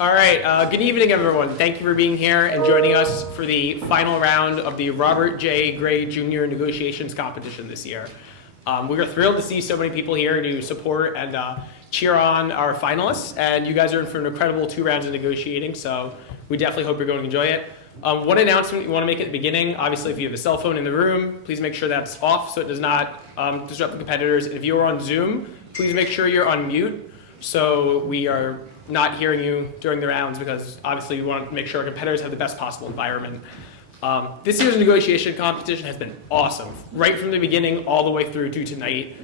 All right, good evening, everyone. Thank you for being here and joining us for the final round of the Robert J. Gray Jr. Negotiations Competition this year. We are thrilled to see so many people here to support and cheer on our finalists, and you guys are in for an incredible 2 rounds of negotiating, so we definitely hope you're going to enjoy it. One announcement we want to make at the beginning, obviously if you have a cell phone in the room, please make sure that's off so it does not disrupt the competitors. If you are on Zoom, please make sure you're on mute so we are not hearing you during the rounds, because obviously we want to make sure our competitors have the best possible environment. This year's negotiation competition has been awesome, right from the beginning all the way through to tonight.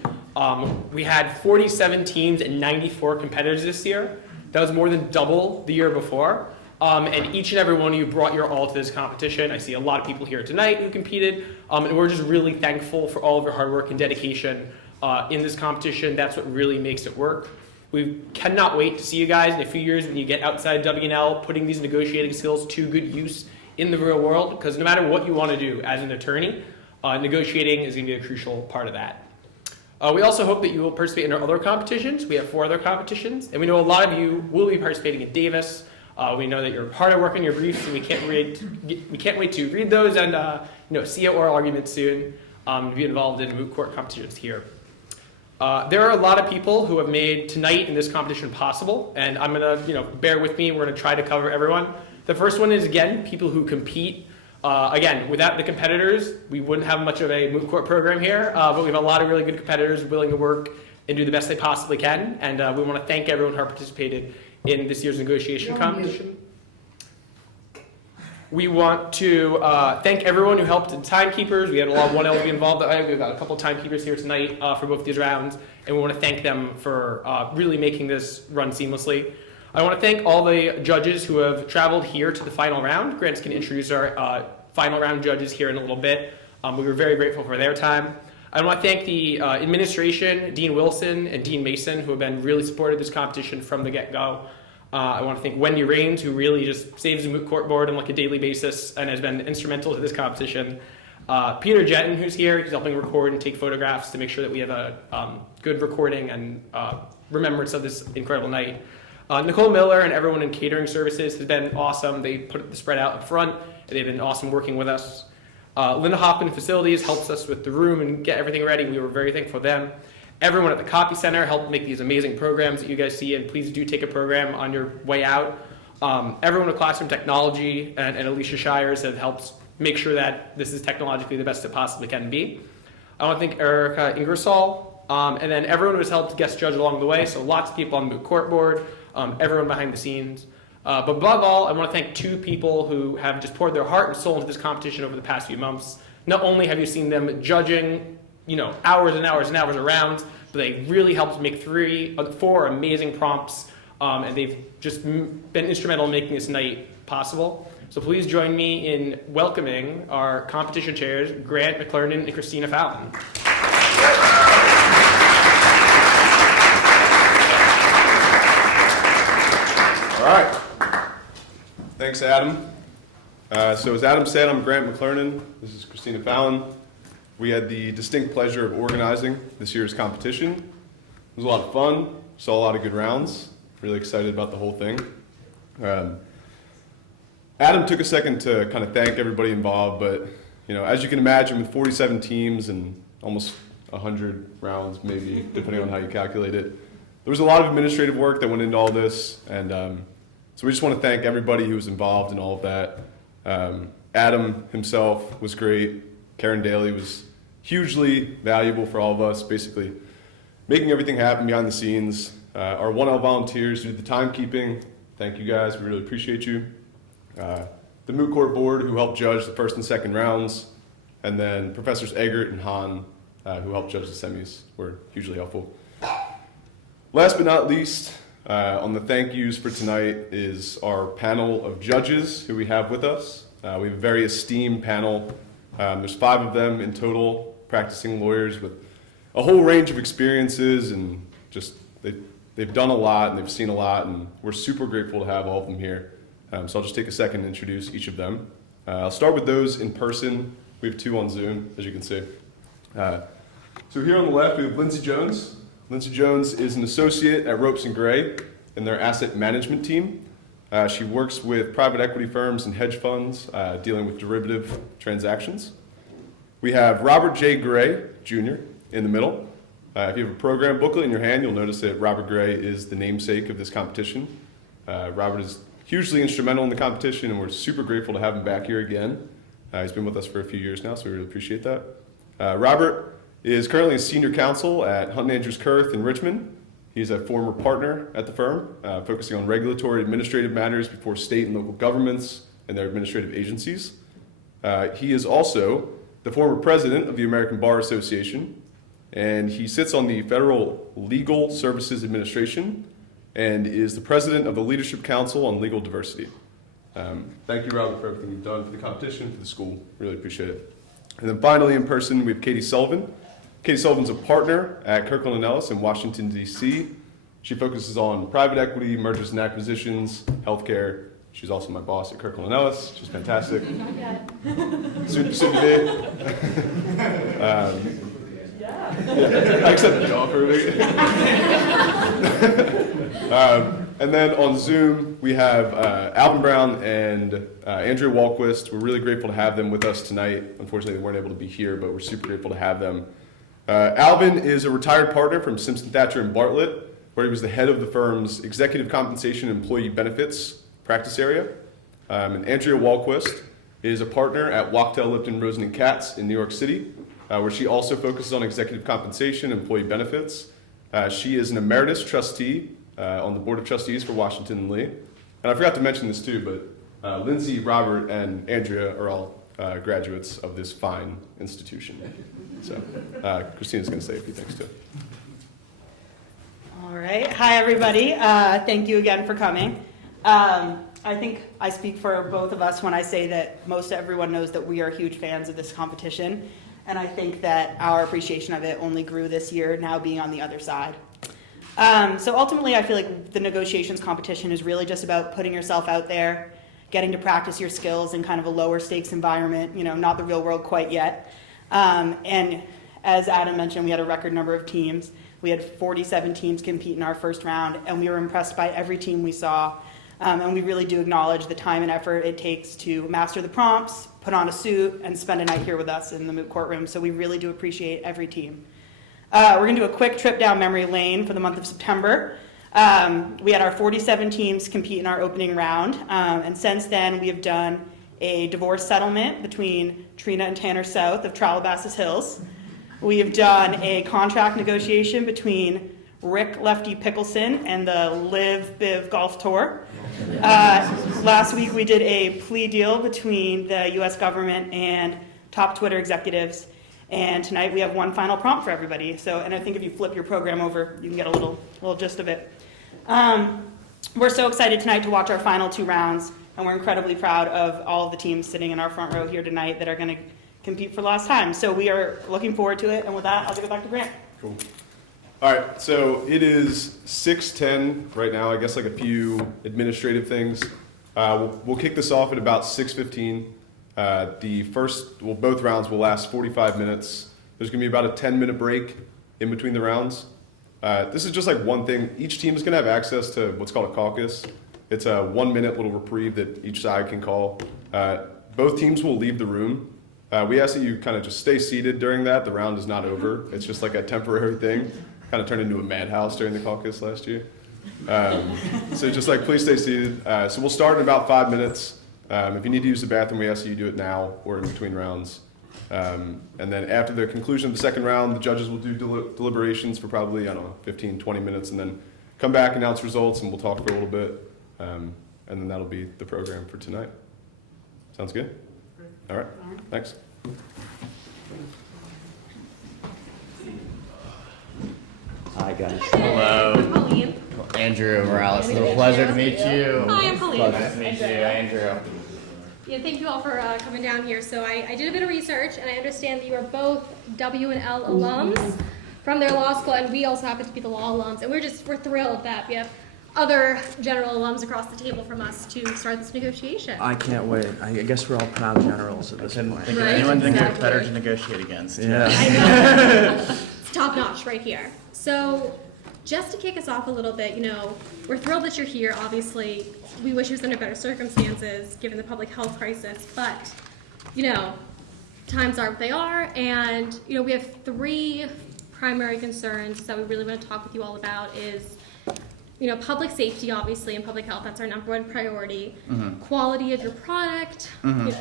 We had 47 teams and 94 competitors this year. That was more than double the year before. And each and every one of you brought your all to this competition. I see a lot of people here tonight who competed, and we're just really thankful for all of your hard work and dedication in this competition. That's what really makes it work. We cannot wait to see you guys in a few years when you get outside W&L, putting these negotiating skills to good use in the real world, because no matter what you want to do as an attorney, negotiating is going to be a crucial part of that. We also hope that you will participate in our other competitions. We have 4 other competitions, and we know a lot of you will be participating in Davis. We know that you're hard at work on your briefs, and we can't wait to read those and see your oral arguments soon, to be involved in moot court competitions here. There are a lot of people who have made tonight in this competition possible, and I'm gonna, bear with me. We're gonna try to cover everyone. The first one is, again, people who compete. Again, without the competitors, we wouldn't have much of a moot court program here, but we have a lot of really good competitors willing to work and do the best they possibly can, and we want to thank everyone who participated in this year's negotiation competition. We want to thank everyone who helped in timekeepers. We had a lot of 1Ls involved. We've got a couple of timekeepers here tonight for both these rounds, and we want to thank them for really making this run seamlessly. I want to thank all the judges who have traveled here to the final round. Grant's going to introduce our final round judges here in a little bit. We were very grateful for their time. I want to thank the administration, Dean Wilson and Dean Mason, who have been really supportive of this competition from the get-go. I want to thank Wendy Rains, who really just saves the moot court board on like a daily basis and has been instrumental to this competition. Peter Jetton, who's here, he's helping record and take photographs to make sure that we have a good recording and remembrance of this incredible night. Nicole Miller and everyone in catering services has been awesome. They put the spread out up front, and they've been awesome working with us. Linda Hoffman Facilities helps us with the room and get everything ready. We were very thankful for them. Everyone at the Copy Center helped make these amazing programs that you guys see, and please do take a program on your way out. Everyone at Classroom Technology and Alicia Shires have helped make sure that this is technologically the best it possibly can be. I want to thank Erica Ingersoll, and then everyone who has helped guest judge along the way, so lots of people on the moot court board, everyone behind the scenes. But above all, I want to thank 2 people who have just poured their heart and soul into this competition over the past few months. Not only have you seen them judging, hours and hours and hours around, but they really helped make 4 amazing prompts, and they've just been instrumental in making this night possible. So please join me in welcoming our competition chairs, Grant Mclaren and Christina Fallon. All right. Thanks, Adam. So as Adam said, I'm Grant McLernan. This is Christina Fallon. We had the distinct pleasure of organizing this year's competition. It was a lot of fun. Saw a lot of good rounds. Really excited about the whole thing. Adam took a second to kind of thank everybody involved, but as you can imagine, with 47 teams and almost 100 rounds, maybe depending on how you calculate it, there was a lot of administrative work that went into all this, and so we just want to thank everybody who was involved in all of that. Adam himself was great. Karen Daly was hugely valuable for all of us, basically making everything happen behind the scenes. Our 1L volunteers who did the timekeeping, thank you guys, we really appreciate you. The moot court board who helped judge the first and second rounds, and then Professors Eggert and Hahn who helped judge the semis were hugely helpful. Last but not least, on the thank yous for tonight is our panel of judges who we have with us. We have a very esteemed panel. There's 5 of them in total, practicing lawyers with a whole range of experiences, and just they've done a lot and they've seen a lot, and we're super grateful to have all of them here. So I'll just take a second to introduce each of them. I'll start with those in person. We have 2 on Zoom, as you can see. So here on the left, we have Lindsay Jones. Lindsay Jones is an associate at Ropes & Gray in their asset management team. She works with private equity firms and hedge funds dealing with derivative transactions. We have Robert J. Gray, Jr. in the middle. If you have a program booklet in your hand, you'll notice that Robert Gray is the namesake of this competition. Robert is hugely instrumental in the competition, and we're super grateful to have him back here again. He's been with us for a few years now, so we really appreciate that. Robert is currently a senior counsel at Hunt & Andrews Kurth in Richmond. He's a former partner at the firm, focusing on regulatory administrative matters before state and local governments and their administrative agencies. He is also the former president of the American Bar Association, and he sits on the Federal Legal Services Administration and is the president of the Leadership Council on Legal Diversity. Thank you, Robert, for everything you've done for the competition, for the school. Really appreciate it. And then finally, in person, we have Katie Sullivan. Katie Sullivan's a partner at Kirkland & Ellis in Washington, D.C. She focuses on private equity, mergers and acquisitions, healthcare. She's also my boss at Kirkland & Ellis. She's fantastic. Not yet. Soon to be. I accept the offer. And then on Zoom, we have Alvin Brown and Andrea Walquist. We're really grateful to have them with us tonight. Unfortunately, they weren't able to be here, but we're super grateful to have them. Alvin is a retired partner from Simpson Thacher and Bartlett, where he was the head of the firm's executive compensation and employee benefits practice area. And Andrea Walquist is a partner at Wachtell, Lipton, Rosen & Katz in New York City, where she also focuses on executive compensation and employee benefits. She is an emeritus trustee on the Board of Trustees for Washington & Lee. And I forgot to mention this too, but Lindsay, Robert, and Andrea are all graduates of this fine institution. So Christina's going to say a few things too. All right. Hi, everybody. Thank you again for coming. I think I speak for both of us when I say that most everyone knows that we are huge fans of this competition. And I think that our appreciation of it only grew this year, now being on the other side. So ultimately, I feel like the negotiations competition is really just about putting yourself out there, getting to practice your skills in kind of a lower stakes environment, not the real world quite yet. And as Adam mentioned, we had a record number of teams. We had 47 teams compete in our first round, and we were impressed by every team we saw. And we really do acknowledge the time and effort it takes to master the prompts, put on a suit, and spend a night here with us in the moot courtroom. So we really do appreciate every team. We're going to do a quick trip down memory lane for the month of September. We had our 47 teams compete in our opening round. And since then, we have done a divorce settlement between Trina and Tanner South of Tralabasas Hills. We have done a contract negotiation between Rick Lefty Pickleson and the Live Biv Golf Tour. Last week we did a plea deal between the U.S. government and top Twitter executives. And tonight we have one final prompt for everybody. And I think if you flip your program over, you can get a little gist of it. We're so excited tonight to watch our final two rounds, and we're incredibly proud of all of the teams sitting in our front row here tonight that are going to compete for the last time. So we are looking forward to it, and with that, I'll give it back to Grant. Cool. All right, so it is 6:10 right now. I guess like a few administrative things. We'll kick this off at about 6:15. Both rounds will last 45 minutes. There's going to be about a 10-minute break in between the rounds. This is just like one thing. Each team is going to have access to what's called a caucus. It's a 1-minute little reprieve that each side can call. Both teams will leave the room. We ask that you kind of just stay seated during that. The round is not over. It's just like a temporary thing. Kind of turned into a madhouse during the caucus last year. So just like please stay seated. So we'll start in about 5 minutes. If you need to use the bathroom, we ask that you do it now or in between rounds. And then after the conclusion of the second round, the judges will do deliberations for probably, 15, 20 minutes, and then come back, announce results, and we'll talk for a little bit. And then that'll be the program for tonight. Sounds good? All right. Thanks. Hi guys. Hello. I'm Colleen. Andrew Morales. It's a pleasure to meet you. Hi, I'm Colleen. Nice to meet you, Andrew. Yeah, thank you all for coming down here. So I did a bit of research, and I understand that you are both W&L alums from their law school, and we also happen to be the law alums. And we're thrilled that we have other general alums across the table from us to start this negotiation. I can't wait. I guess we're all proud generals at this point. Think of Right, anyone think exactly. better to negotiate against. Yeah. I know. It's top notch right here. So just to kick us off a little bit, we're thrilled that you're here. Obviously, we wish it was under better circumstances given the public health crisis, but, times are what they are, and, we have 3 primary concerns that we really want to talk with you all about is, public safety, obviously, and public health, that's our #1 priority. Quality of your product,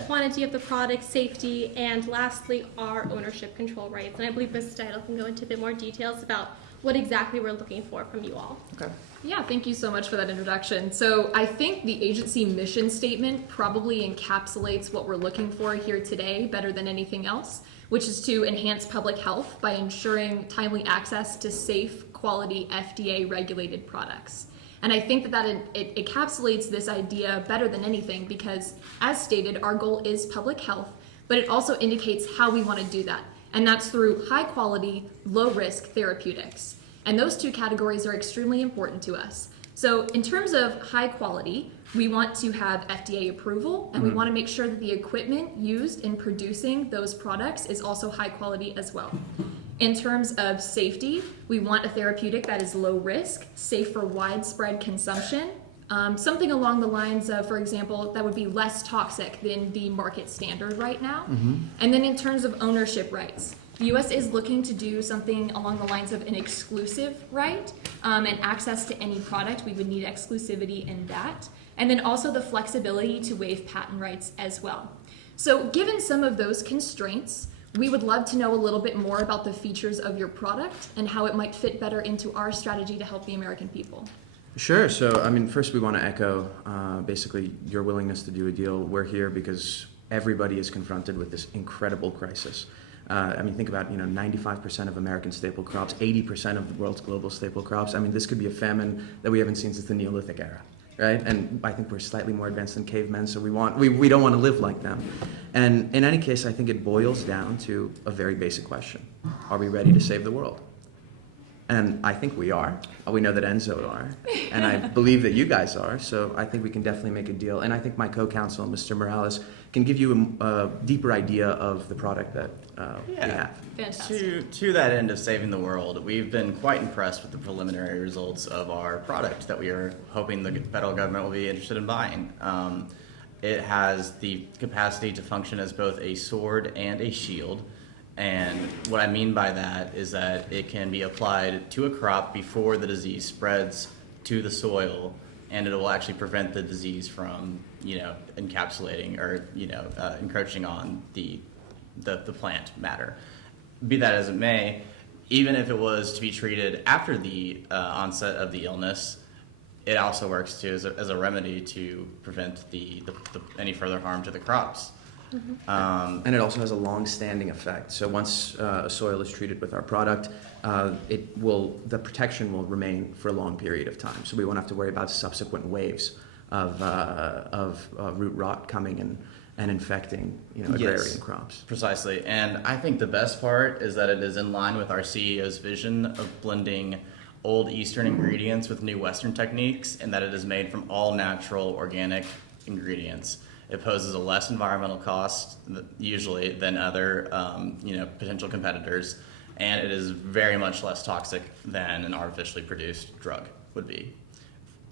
quantity of the product, safety, and lastly, our ownership control rights. And I believe Ms. Steidel can go into a bit more details about what exactly we're looking for from you all. Okay. Yeah, thank you so much for that introduction. So I think the agency mission statement probably encapsulates what we're looking for here today better than anything else, which is to enhance public health by ensuring timely access to safe, quality, FDA-regulated products. And I think that it encapsulates this idea better than anything because, as stated, our goal is public health, but it also indicates how we want to do that. And that's through high-quality, low-risk therapeutics. And those 2 categories are extremely important to us. So in terms of high quality, we want to have FDA approval, and we want to make sure that the equipment used in producing those products is also high quality as well. In terms of safety, we want a therapeutic that is low risk, safe for widespread consumption, something along the lines of, for example, that would be less toxic than the market standard right now. And then in terms of ownership rights, the U.S. is looking to do something along the lines of an exclusive right and access to any product. We would need exclusivity in that. And then also the flexibility to waive patent rights as well. So given some of those constraints, we would love to know a little bit more about the features of your product and how it might fit better into our strategy to help the American people. Sure. So, first we want to echo basically your willingness to do a deal. We're here because everybody is confronted with this incredible crisis. Think about, 95% of American staple crops, 80% of the world's global staple crops. This could be a famine that we haven't seen since the Neolithic era, right? And I think we're slightly more advanced than cavemen, so we don't want to live like them. And in any case, I think it boils down to a very basic question. Are we ready to save the world? And I think we are. We know that Enzo are. And I believe that you guys are. So I think we can definitely make a deal. And I think my co-counsel, Mr. Morales, can give you a deeper idea of the product that we have. Fantastic. To that end of saving the world, we've been quite impressed with the preliminary results of our product that we are hoping the federal government will be interested in buying. It has the capacity to function as both a sword and a shield. And what I mean by that is that it can be applied to a crop before the disease spreads to the soil, and it will actually prevent the disease from, encapsulating or, encroaching on the plant matter. Be that as it may, even if it was to be treated after the onset of the illness, it also works too as a remedy to prevent any further harm to the crops. And it also has a long-standing effect. So once a soil is treated with our product, the protection will remain for a long period of time. So we won't have to worry about subsequent waves of root rot coming and infecting agrarian crops. Precisely. And I think the best part is that it is in line with our CEO's vision of blending old Eastern ingredients with new Western techniques, and that it is made from all natural organic ingredients. It poses a less environmental cost usually than other potential competitors, and it is very much less toxic than an artificially produced drug would be.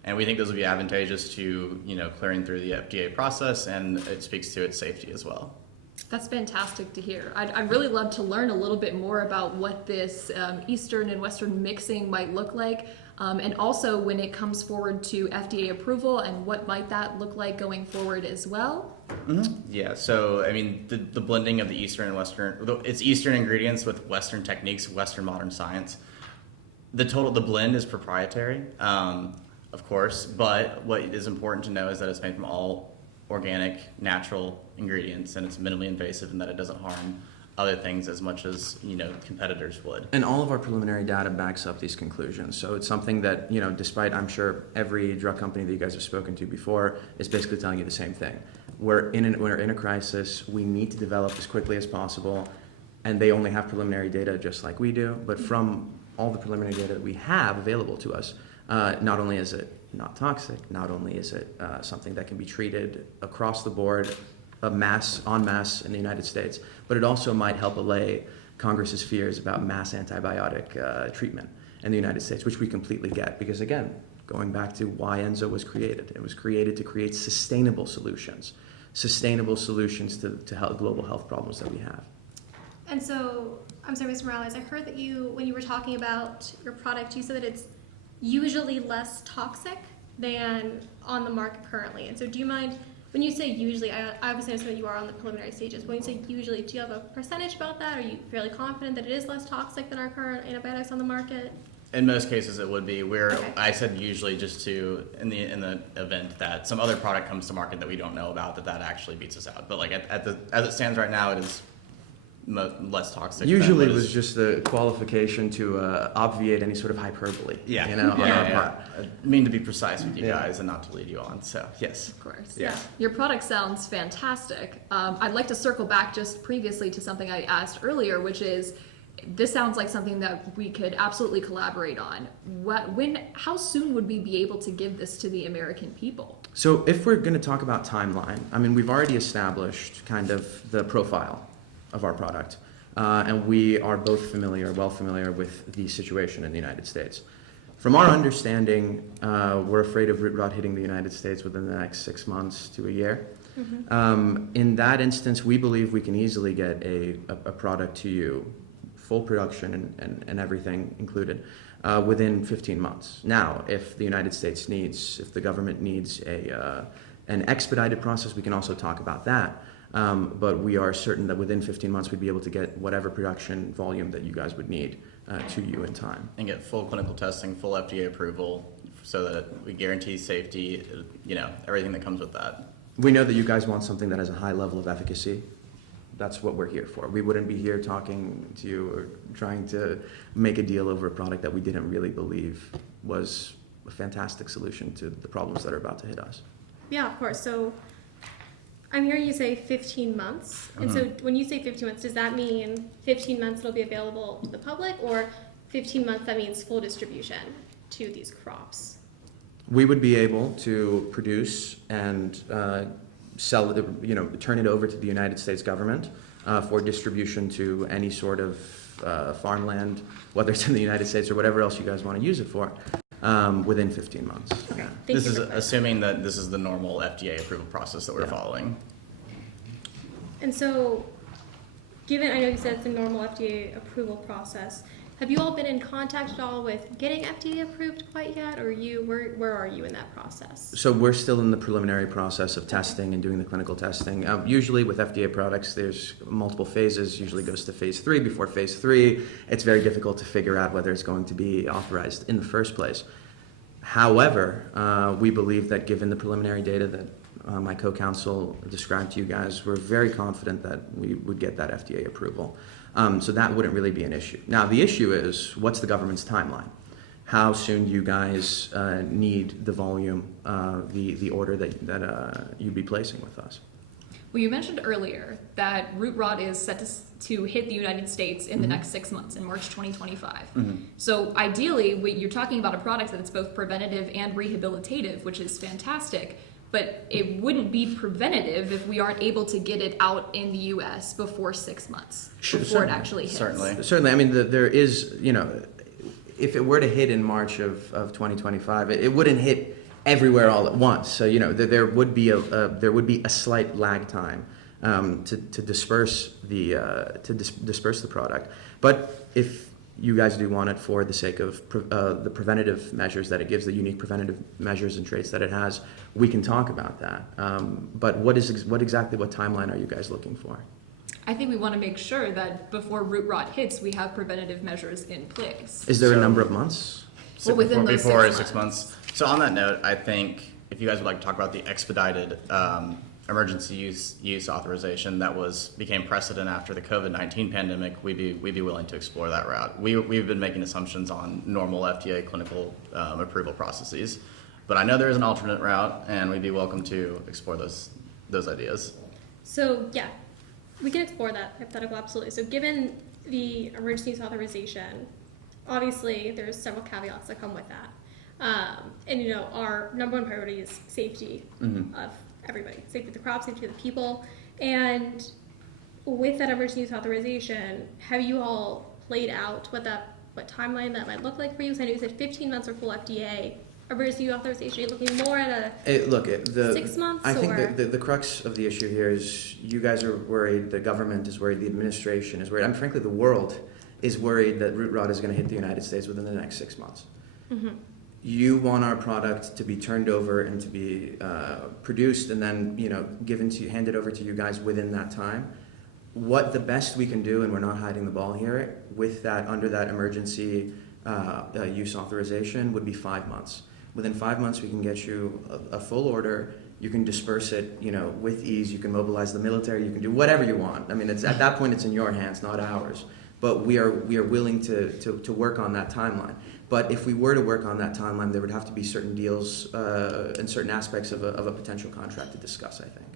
And we think those will be advantageous to clearing through the FDA process, and it speaks to its safety as well. That's fantastic to hear. I'd really love to learn a little bit more about what this Eastern and Western mixing might look like. And also when it comes forward to FDA approval, and what might that look like going forward as well? Yeah, so the blending of the Eastern and Western, it's Eastern ingredients with Western techniques, Western modern science. The blend is proprietary, of course, but what is important to know is that it's made from all organic, natural ingredients, and it's minimally invasive in that it doesn't harm other things as much as competitors would. And all of our preliminary data backs up these conclusions. So it's something that despite I'm sure every drug company that you guys have spoken to before is basically telling you the same thing. We're in a crisis. We need to develop as quickly as possible, and they only have preliminary data just like we do. But from all the preliminary data that we have available to us, not only is it not toxic, not only is it something that can be treated across the board, en masse in the United States, but it also might help allay Congress's fears about mass antibiotic treatment. in the United States, which we completely get because, again, going back to why Enzo was created. It was created to create sustainable solutions to help global health problems that we have. And so, I'm sorry, Mr. Morales, I heard that when you were talking about your product, you said that it's usually less toxic than on the market currently. And so do you mind, when you say usually, I obviously understand that you are on the preliminary stages. When you say usually, do you have a percentage about that? Are you fairly confident that it is less toxic than our current antibiotics on the market? In most cases, it would be. Okay. I said usually just to in the event that some other product comes to market that we don't know about, that actually beats us out. But like as it stands right now, it is less toxic. Usually, it was just the qualification to obviate any sort of hyperbole. Yeah. You know, on our part. I mean to be precise with you Yeah. guys and not to lead you on. So yes. Of course. Yeah. Your product sounds fantastic. I'd like to circle back just previously to something I asked earlier, which is, this sounds like something that we could absolutely collaborate on. How soon would we be able to give this to the American people? So if we're going to talk about timeline, I mean, we've already established kind of the profile of our product, and we are both well familiar with the situation in the United States. From our understanding, we're afraid of root rot hitting the United States within the next 6 months to a year. Mm-hmm. In that instance, we believe we can easily get a product to you, full production and everything included, within 15 months. Now, if the government needs an expedited process, we can also talk about that. But we are certain that within 15 months we'd be able to get whatever production volume that you guys would need to you in time. And get full clinical testing, full FDA approval, so that we guarantee safety. Everything that comes with that. We know that you guys want something that has a high level of efficacy. That's what we're here for. We wouldn't be here talking to you or trying to make a deal over a product that we didn't really believe was a fantastic solution to the problems that are about to hit us. Yeah, of course. So I'm hearing you say 15 months. And so when you say 15 months, does that mean 15 months it'll be available to the public, or 15 months that means full distribution to these crops? We would be able to produce and sell it, turn it over to the United States government for distribution to any sort of farmland, whether it's in the United States or whatever else you guys want to use it for, within 15 months. Okay. Yeah. This is assuming that this is the normal FDA approval process that we're following. And so, I know you said it's a normal FDA approval process. Have you all been in contact at all with getting FDA approved quite yet, or where are you in that process? So we're still in the preliminary process of testing and doing the clinical testing. Usually with FDA products, there's multiple phases. Usually goes to phase 3. Before phase 3, it's very difficult to figure out whether it's going to be authorized in the first place. However, we believe that given the preliminary data that my co-counsel described to you guys, we're very confident that we would get that FDA approval. So that wouldn't really be an issue. Now, the issue is, what's the government's timeline? How soon do you guys need the volume, the order that you'd be placing with us? Well, you mentioned earlier that root rot is set to hit the United States in the next 6 months, in March 2025. So ideally, you're talking about a product that's both preventative and rehabilitative, which is fantastic. But it wouldn't be preventative if we aren't able to get it out in the U.S. before 6 months, before it actually hits. Certainly. I mean, there is, if it were to hit in March of 2025, it wouldn't hit everywhere all at once. So, there would be a slight lag time to disperse the product. But if you guys do want it for the sake of the preventative measures that it gives, the unique preventative measures and traits that it has, we can talk about that. But what timeline are you guys looking for? I think we want to make sure that before root rot hits, we have preventative measures in place. Is there a number of months? Well, within those before 6 months. So on that note, I think if you guys would like to talk about the expedited emergency use authorization that became precedent after the COVID-19 pandemic, we'd be willing to explore that route. We've been making assumptions on normal FDA clinical approval processes, but I know there is an alternate route, and we'd be welcome to explore those ideas. So yeah, we can explore that hypothetical, absolutely. So given the emergency use authorization, obviously there's several caveats that come with that. And our number one priority is safety of everybody, safety of the crops, safety of the people. And with that emergency use authorization, have you all played out what that what timeline that might look like for you? Because I know you said 15 months for full FDA emergency authorization. Are you looking more at a 6 months? I think or? the crux of the issue here is you guys are worried, the government is worried, the administration is worried, and frankly the world is worried that root rot is going to hit the United States within the next 6 months. Mm-hmm. You want our product to be turned over and to be produced and then handed over to you guys within that time. What the best we can do, and we're not hiding the ball here, with that under that emergency use authorization would be 5 months. Within 5 months, we can get you a full order. You can disperse it, with ease. You can mobilize the military. You can do whatever you want. I mean, it's at that point, it's in your hands, not ours. But we are willing to work on that timeline. But if we were to work on that timeline, there would have to be certain deals and certain aspects of a potential contract to discuss, I think.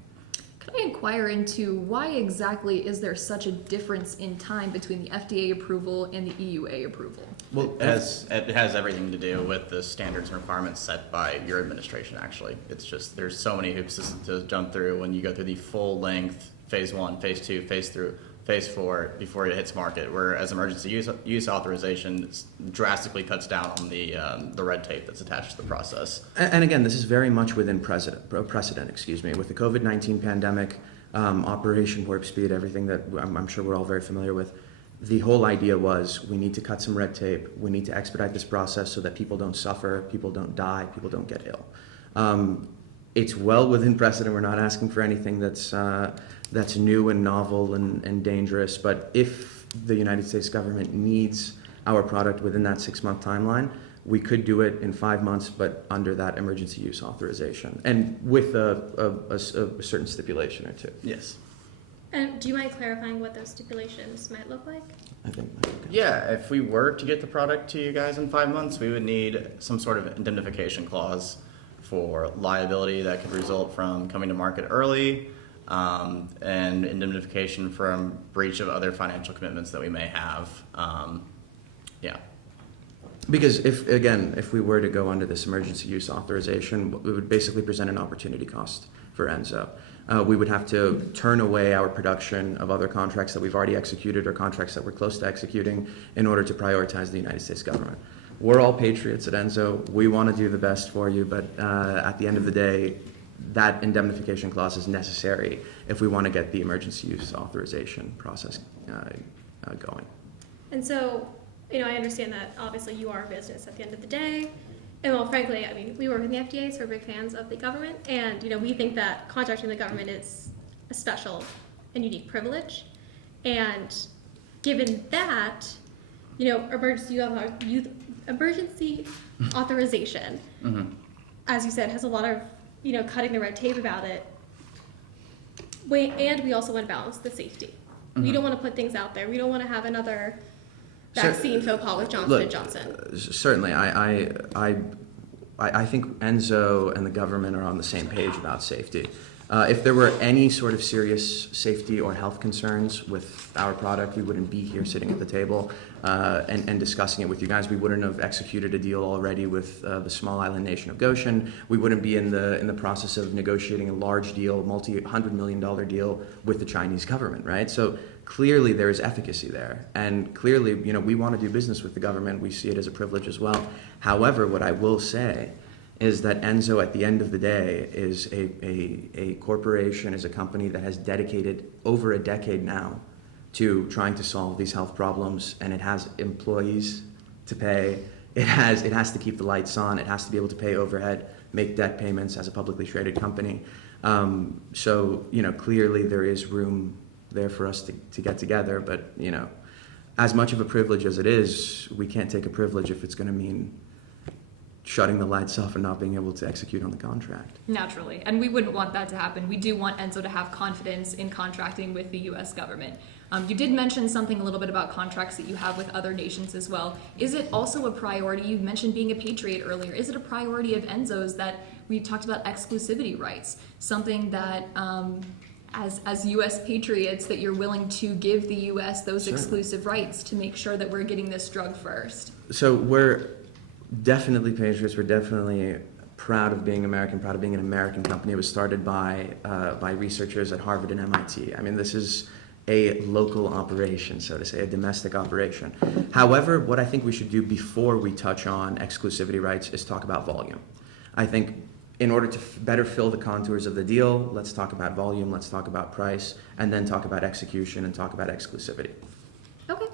Could I inquire into why exactly is there such a difference in time between the FDA approval and the EUA approval? Well, It has everything to do with the standards and requirements set by your administration, actually. It's just, there's so many hoops to jump through when you go through the full length phase 1, phase 2, phase 4 before it hits market, whereas emergency use authorization drastically cuts down on the red tape that's attached to the process. And again, this is very much within precedent, with the COVID-19 pandemic, Operation Warp Speed, everything that I'm sure we're all very familiar with. The whole idea was we need to cut some red tape. We need to expedite this process so that people don't suffer, people don't die, people don't get ill. It's well within precedent. We're not asking for anything that's new and novel and dangerous. But if the United States government needs our product within that 6 month timeline, we could do it in 5 months, but under that emergency use authorization and with a certain stipulation or two. Yes. And do you mind clarifying what those stipulations might look like? I think. Yeah, if we were to get the product to you guys in 5 months, we would need some sort of indemnification clause for liability that could result from coming to market early, and indemnification from breach of other financial commitments that we may have. Yeah. Because if we were to go under this emergency use authorization, it would basically present an opportunity cost for Enzo. We would have to turn away our production of other contracts that we've already executed or contracts that we're close to executing in order to prioritize the United States government. We're all patriots at Enzo. We want to do the best for you, but at the end of the day, that indemnification clause is necessary if we want to get the emergency use authorization process going. And so, I understand that obviously you are a business at the end of the day. And well, frankly, I mean, we work in the FDA, so we're big fans of the government. And, we think that contracting with the government is a special and unique privilege. And given that, emergency authorization, Mm-hmm. as you said, has a lot of, cutting the red tape about it. And we also want to balance the safety. We don't want to put things out there. We don't want to have another vaccine faux pas with Johnson & Johnson. Certainly, I think Enzo and the government are on the same page about safety. If there were any sort of serious safety or health concerns with our product, we wouldn't be here sitting at the table and discussing it with you guys. We wouldn't have executed a deal already with the small island nation of Goshen. We wouldn't be in the process of negotiating a large deal, multi-$100 million deal with the Chinese government, right? So clearly there is efficacy there. And clearly, we want to do business with the government. We see it as a privilege as well. However, what I will say is that Enzo, at the end of the day, is a corporation, is a company that has dedicated over a decade now to trying to solve these health problems, and it has employees to pay. It has to keep the lights on. It has to be able to pay overhead, make debt payments as a publicly traded company. So clearly there is room there for us to get together, but as much of a privilege as it is, we can't take a privilege if it's going to mean shutting the lights off and not being able to execute on the contract. Naturally, and we wouldn't want that to happen. We do want Enzo to have confidence in contracting with the U.S. government. You did mention something a little bit about contracts that you have with other nations as well. Is it also a priority? You mentioned being a patriot earlier. Is it a priority of Enzo's that we talked about exclusivity rights, something that as U.S. patriots that you're willing to give the U.S. those Sure. exclusive rights to make sure that we're getting this drug first? So we're definitely patriots. We're definitely proud of being American, proud of being an American company. It was started by researchers at Harvard and MIT. I mean, this is a local operation, so to say, a domestic operation. However, what I think we should do before we touch on exclusivity rights is talk about volume. I think in order to better fill the contours of the deal, let's talk about volume, let's talk about price, and then talk about execution and talk about exclusivity. Okay.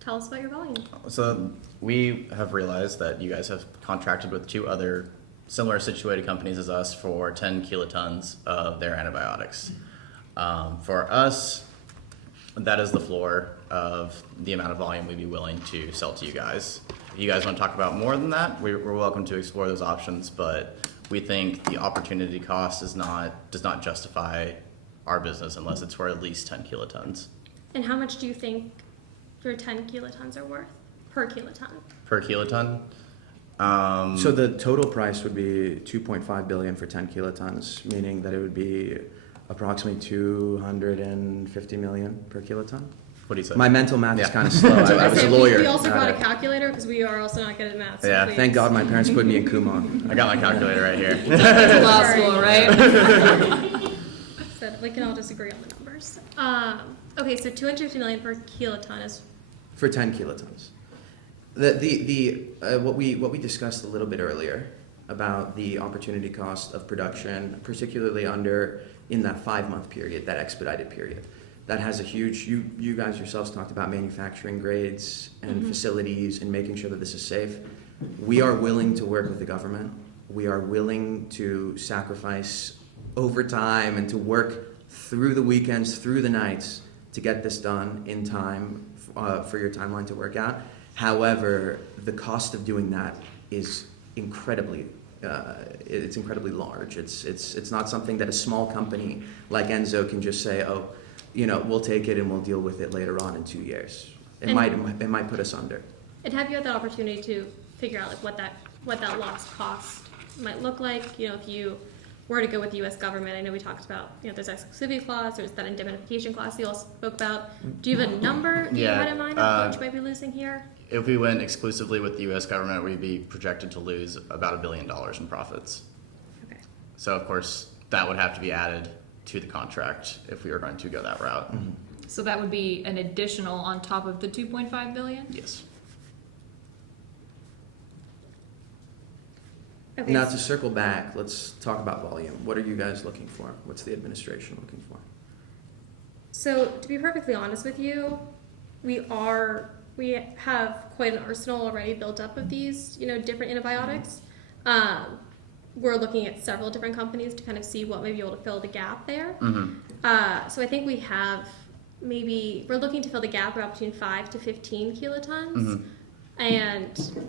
Tell us about your volume. So we have realized that you guys have contracted with 2 other similar situated companies as us for 10 kilotons of their antibiotics. For us, that is the floor of the amount of volume we'd be willing to sell to you guys. If you guys want to talk about more than that, we're welcome to explore those options, but we think the opportunity cost does not justify our business unless it's for at least 10 kilotons. And how much do you think your 10 kilotons are worth per kiloton? Per kiloton? So the total price would be 2.5 billion for 10 kilotons, meaning that it would be approximately 250 million per kiloton. What do you say? My mental math is Yeah. kind of slow. I was a lawyer. We also not brought a- a calculator because we are also not good at math. So Yeah, please. Thank God my parents put me in Kumon. I got my calculator right here. Law school, right? So we can all just agree on the numbers. Okay, so 250 million per kiloton is For 10 kilotons. What we discussed a little bit earlier about the opportunity cost of production, particularly in that 5-month period, that expedited period, that has a huge. You guys yourselves talked about manufacturing grades and facilities and making sure that this is safe. We are willing to work with the government. We are willing to sacrifice overtime and to work through the weekends, through the nights, to get this done in time for your timeline to work out. However, the cost of doing that is incredibly large. It's not something that a small company like Enzo can just say, oh, we'll take it and we'll deal with it later on in 2 years. It might put us under. And have you had the opportunity to figure out like what that lost cost might look like? If you were to go with the U.S. government, I know we talked about there's exclusivity clause, there's that indemnification clause you all spoke about. Do you have a number that you had in mind of how much you might be losing here? If we went exclusively with the U.S. government, we'd be projected to lose about $1 billion in profits. Okay. So of course, that would have to be added to the contract if we were going to go that route. Mm-hmm. So that would be an additional on top of the 2.5 billion? Yes. Okay. Now to circle back, let's talk about volume. What are you guys looking for? What's the administration looking for? So to be perfectly honest with you, we have quite an arsenal already built up of these, different antibiotics. We're looking at several different companies to kind of see what may be able to fill the gap there. So I think we have we're looking to fill the gap about between 5 to 15 kilotons and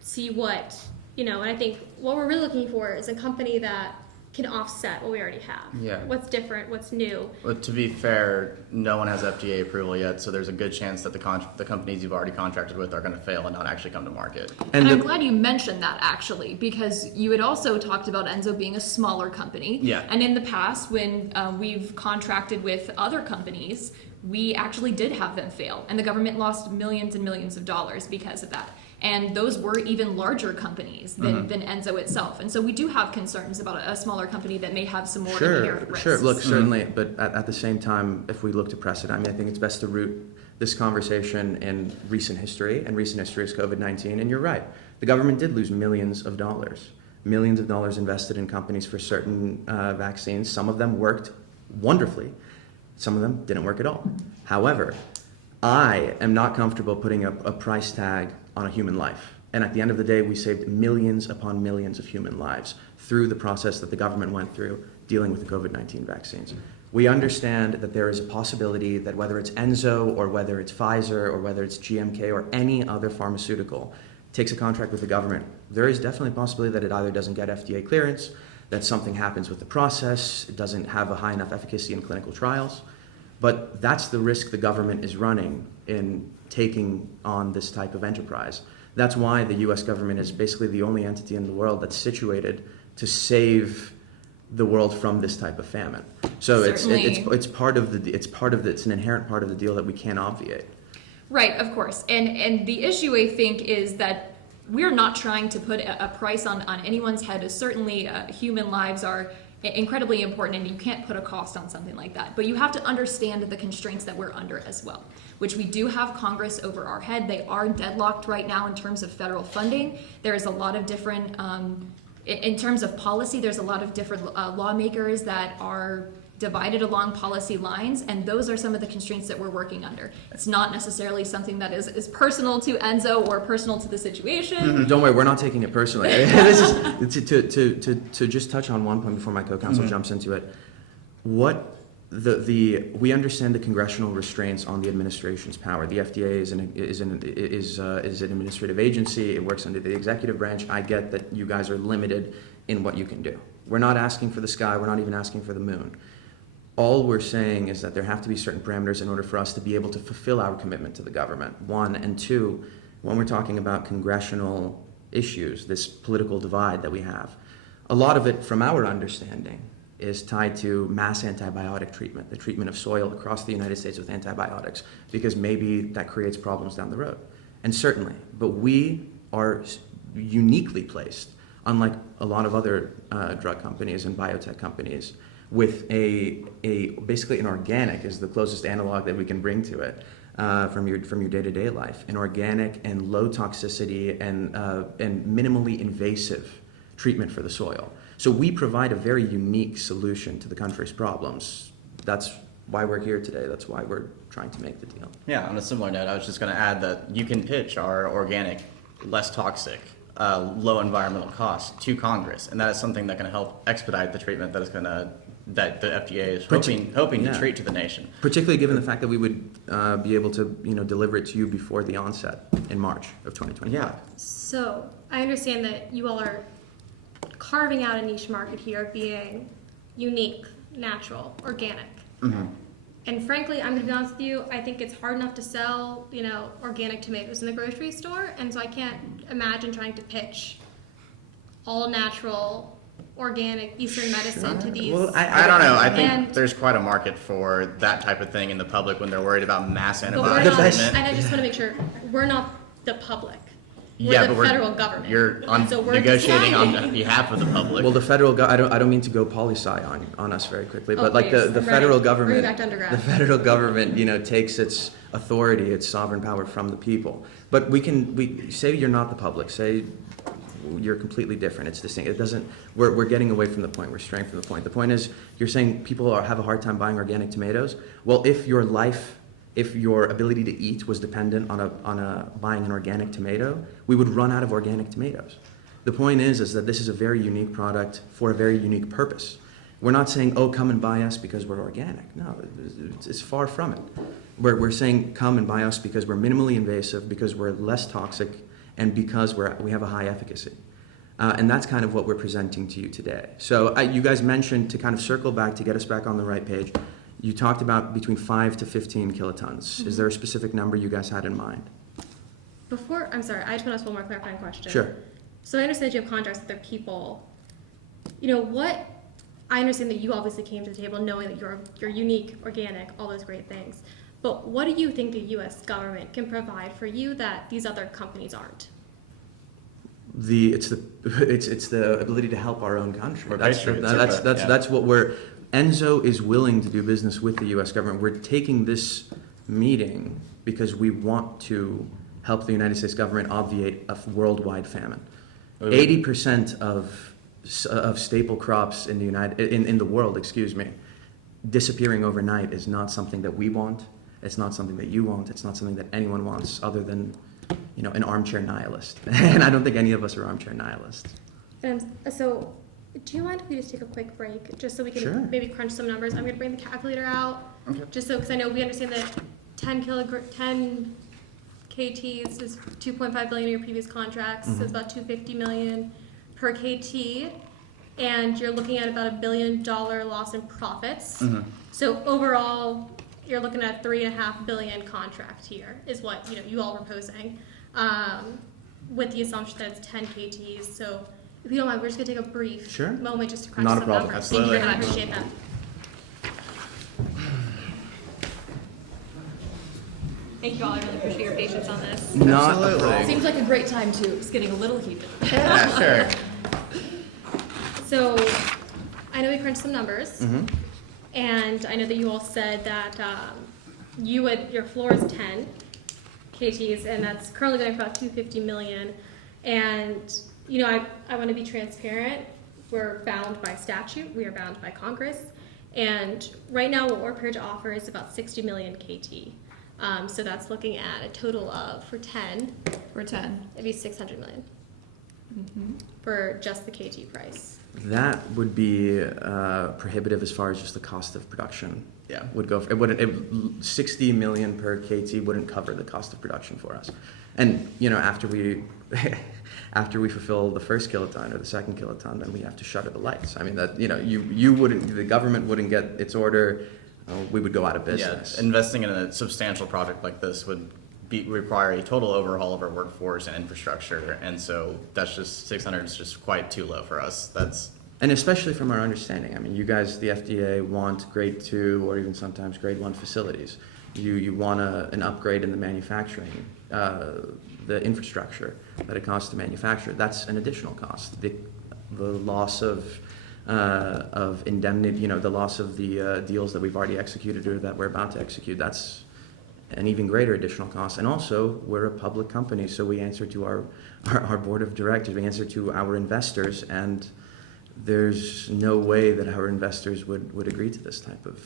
see what, and I think what we're really looking for is a company that can offset what we already have. Yeah. What's different, what's new. But to be fair, no one has FDA approval yet, so there's a good chance that the companies you've already contracted with are going to fail and not actually come to market. And I'm glad you mentioned that actually, because you had also talked about Enzo being a smaller company. Yeah. And in the past, when we've contracted with other companies, we actually did have them fail, and the government lost millions and millions of dollars because of that. And those were even larger companies than Enzo itself. And so we do have concerns about a smaller company that may have some more inherent risks. Sure. Look, certainly, but at the same time, if we look to precedent, I think it's best to root this conversation in recent history, and recent history is COVID-19. And you're right, the government did lose millions of dollars invested in companies for certain vaccines. Some of them worked wonderfully. Some of them didn't work at all. However, I am not comfortable putting a price tag on a human life. And at the end of the day, we saved millions upon millions of human lives through the process that the government went through dealing with the COVID-19 vaccines. We understand that there is a possibility that whether it's Enzo or whether it's Pfizer or whether it's GMK or any other pharmaceutical takes a contract with the government, there is definitely a possibility that it either doesn't get FDA clearance, that something happens with the process, it doesn't have a high enough efficacy in clinical trials. But that's the risk the government is running in taking on this type of enterprise. That's why the U.S. government is basically the only entity in the world that's situated to save the world from this type of famine. So it's an inherent part of the deal that we can't obviate. Right, of course. And the issue, I think, is that we're not trying to put a price on anyone's head. Certainly, human lives are incredibly important, and you can't put a cost on something like that. But you have to understand the constraints that we're under as well, which we do have Congress over our head. They are deadlocked right now in terms of federal funding. There is a lot of different, in terms of policy, there's a lot of different lawmakers that are divided along policy lines, and those are some of the constraints that we're working under. It's not necessarily something that is personal to Enzo or personal to the situation. Don't worry, we're not taking it personally. This is to just touch on one point before my co-counsel jumps into it. What we understand the congressional restraints on the administration's power. The FDA is an administrative agency. It works under the executive branch. I get that you guys are limited in what you can do. We're not asking for the sky. We're not even asking for the moon. All we're saying is that there have to be certain parameters in order for us to be able to fulfill our commitment to the government, one. And two, when we're talking about congressional issues, this political divide that we have, a lot of it, from our understanding, is tied to mass antibiotic treatment, the treatment of soil across the United States with antibiotics, because maybe that creates problems down the road. And certainly, but we are uniquely placed, unlike a lot of other drug companies and biotech companies, with basically an organic is the closest analog that we can bring to it from your day-to-day life, an organic and low toxicity and minimally invasive treatment for the soil. So we provide a very unique solution to the country's problems. That's why we're here today. That's why we're trying to make the deal. Yeah, on a similar note, I was just going to add that you can pitch our organic, less toxic, low environmental cost to Congress, and that is something that can help expedite the treatment that the FDA is hoping to treat to the nation. Particularly given the fact that we would be able to deliver it to you before the onset in March of 2025. Yeah. So I understand that you all are carving out a niche market here, being unique, natural, organic. Mm-hmm. And frankly, I'm gonna be honest with you, I think it's hard enough to sell, organic tomatoes in the grocery store, and so I can't imagine trying to pitch all natural, organic Eastern medicine to these. Well, I don't know. I think And- there's quite a market for that type of thing in the public when they're worried about mass But we're antibiotic not, treatment. and I just wanna make sure, we're not the public. We're Yeah, the but federal government. You're So we're negotiating on deciding. behalf of the public. Well, the federal I don't mean to go poli-sci on us very quickly, but like please, the I'm federal ready. Bring me government, back to undergrad. the federal government, takes its authority, its sovereign power from the people. But we say you're not the public, say you're completely different. It's distinct. It doesn't. We're getting away from the point. We're straying from the point. The point is, you're saying people have a hard time buying organic tomatoes. Well, if your ability to eat was dependent on buying an organic tomato, we would run out of organic tomatoes. The point is that this is a very unique product for a very unique purpose. We're not saying, oh, come and buy us because we're organic. No, it's far from it. We're saying, come and buy us because we're minimally invasive, because we're less toxic, and because we have a high efficacy. And that's kind of what we're presenting to you today. So you guys mentioned, to kind of circle back, to get us back on the right page, you talked about between 5 to 15 kilotons. Mm-hmm. Is there a specific number you guys had in mind? I'm sorry, I just want to ask one more clarifying question. Sure. So I understand you have contracts with other people. I understand that you obviously came to the table knowing that you're unique, organic, all those great things. But what do you think the U.S. government can provide for you that these other companies aren't? It's the ability to help our own country. We're That's patriots, what Enzo is willing to do business with the U.S. government. We're taking this meeting because we want to help the United States government obviate a worldwide famine. 80% of staple crops in the world, disappearing overnight is not something that we want. It's not something that you want. It's not something that anyone wants, other than an armchair nihilist. And I don't think any of us are armchair nihilists. So, do you mind if we just take a quick break, just so we can Sure. maybe crunch some numbers? I'm going to bring the calculator out, just so, because I know we understand that 10 KTs is 2.5 billion in your previous contracts, so it's about 250 million per KT, and you're looking at about $1 billion loss in profits. So overall, you're looking at a $3.5 billion contract here, is what you all were proposing, with the assumption that it's 10 KTs. So if you don't mind, we're just gonna take a brief moment just to crunch Not a some problem. numbers. Absolutely. Thank you, I appreciate that. Thank you all, I really appreciate your patience on this. Not a Absolutely. problem. Seems like a great time too. It's getting a little heated. Yeah, sure. So I know we crunched some numbers, Mm-hmm. and I know that you all said that your floor is 10 KTs, and that's currently going for about 250 million. And I want to be transparent. We're bound by statute. We are bound by Congress. And right now, what we're prepared to offer is about 60 million KT. So that's looking at a total of, for 10, it'd be 600 million for just the KT price. That would be prohibitive as far as just the cost of production. Yeah. Would go. It 60 million per KT wouldn't cover the cost of production for us. And after we after we fulfill the first kiloton or the second kiloton, then we have to shutter the lights. I mean that you wouldn't, the government wouldn't get its order. We would go out of business. Yeah, investing in a substantial project like this would require a total overhaul of our workforce and infrastructure, and so that's just 600 is just quite too low for us. And especially from our understanding, I mean, you guys, the FDA, want grade 2 or even sometimes grade 1 facilities. You want an upgrade in the manufacturing, the infrastructure that it costs to manufacture. That's an additional cost. The loss of indemnity, the loss of the deals that we've already executed or that we're about to execute, that's an even greater additional cost. And also, we're a public company, so we answer to our board of directors, we answer to our investors, and there's no way that our investors would agree to this type of